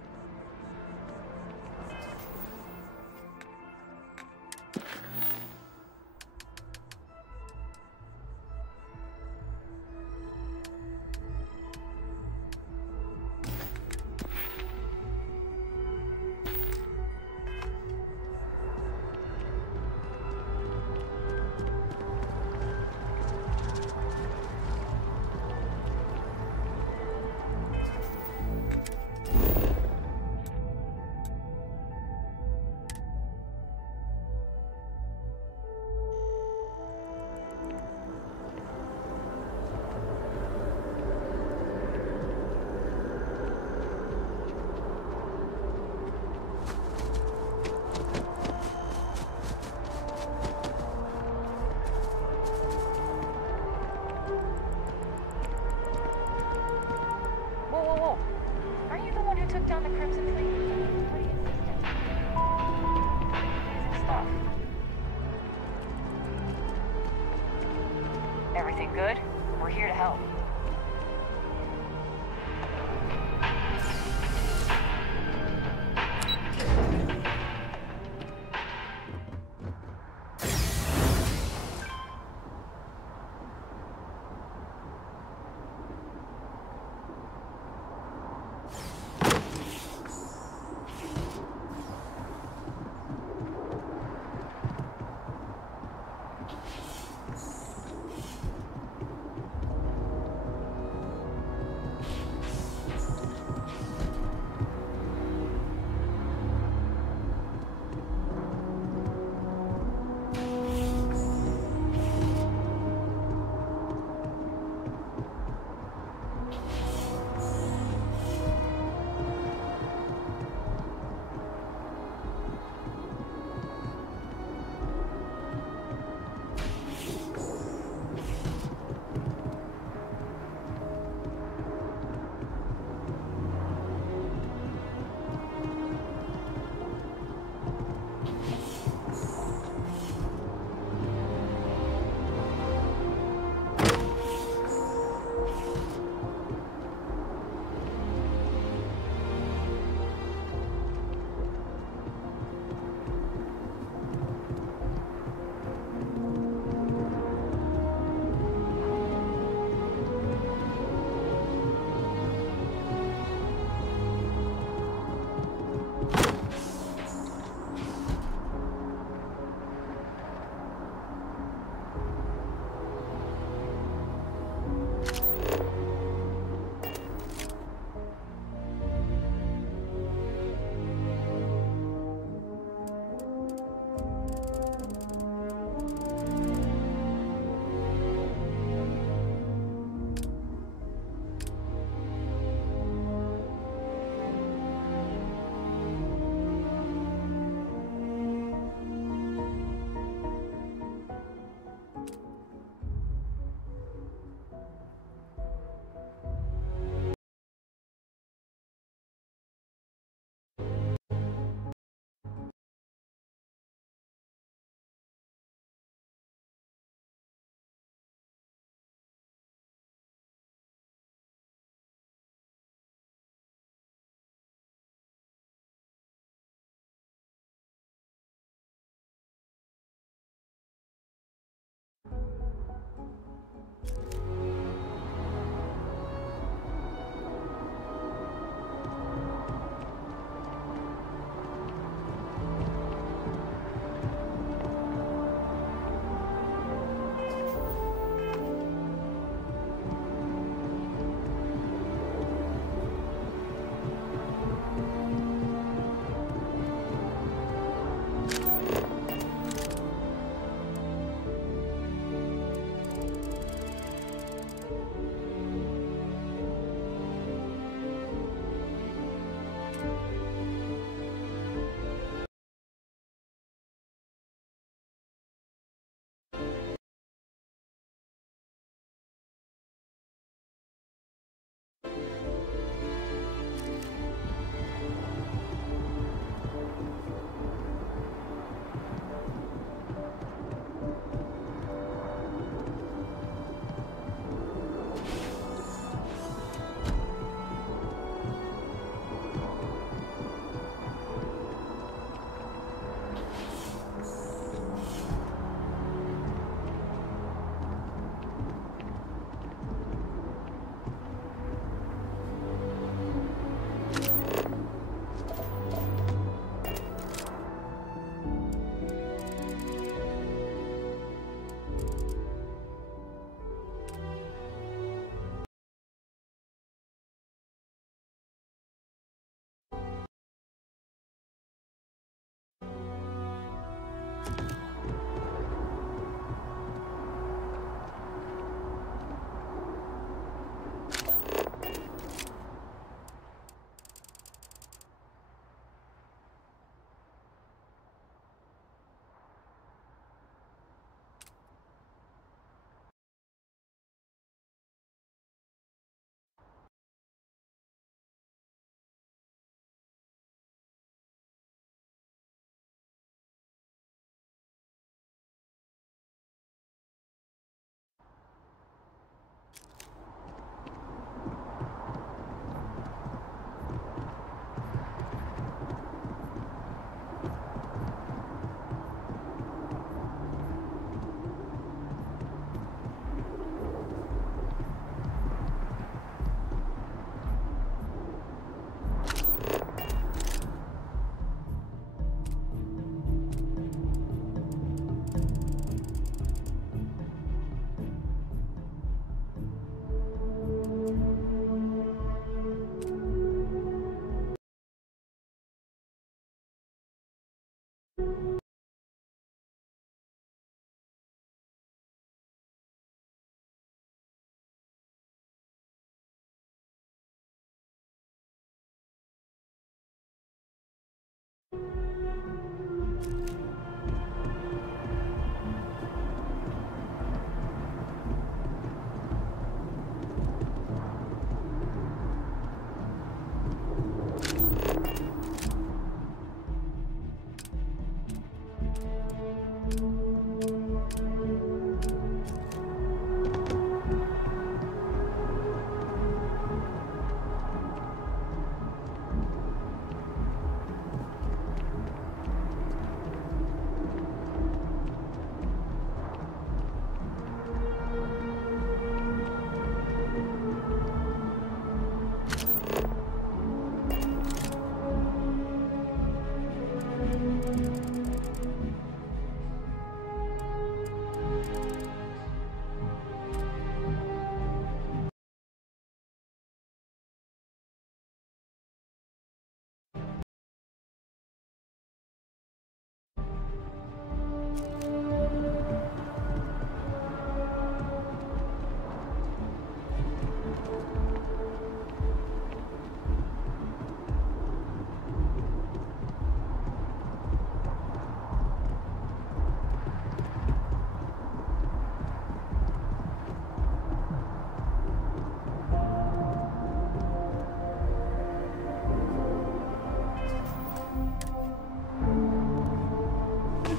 took down the Crimson Fleet. Pretty insistent. Amazing stuff. Everything good? We're here to help.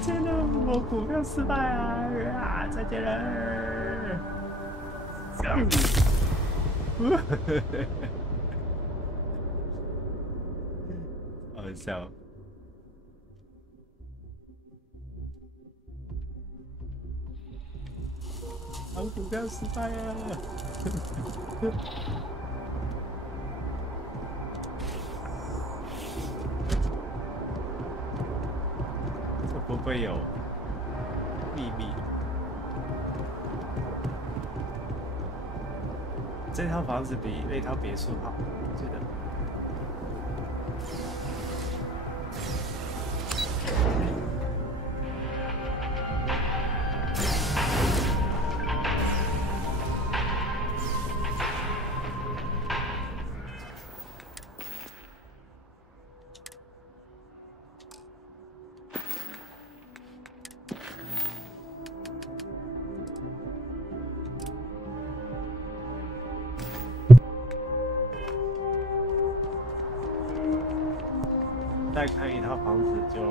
见了，我股票失败啊！再见了。好笑。我股票失败啊！这不会有秘密。这套房子比那套别墅好，我觉得。再看一套房子就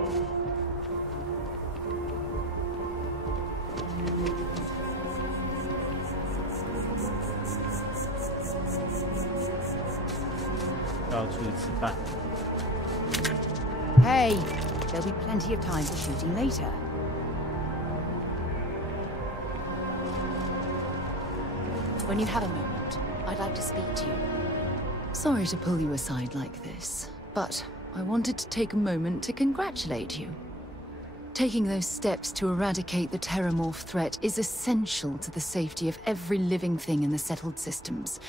要出去吃饭。Hey, there'll be plenty of time for shooting later. When you have a moment, I'd like to speak to you. Sorry to pull you aside like this, but I wanted to take a moment to congratulate you. Taking those steps to eradicate the Terramorph threat is essential to the safety of every living thing in the settled systems.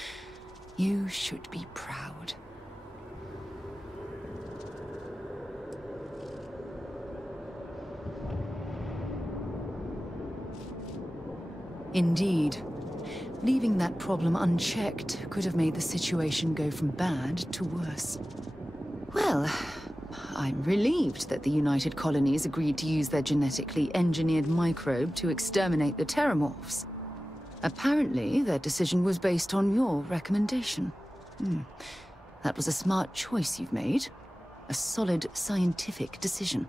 You should be proud. Indeed. Leaving that problem unchecked could have made the situation go from bad to worse. Well, I'm relieved that the United Colonies agreed to use their genetically engineered microbe to exterminate the Terramorphs. Apparently, their decision was based on your recommendation. That was a smart choice you've made. A solid scientific decision.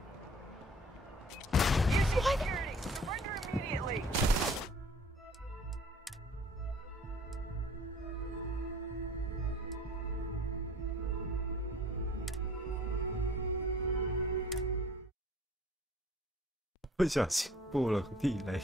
Immediately. 不小心布了地雷。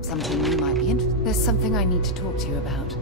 Something you might be interested in. There's something I need to talk to you about.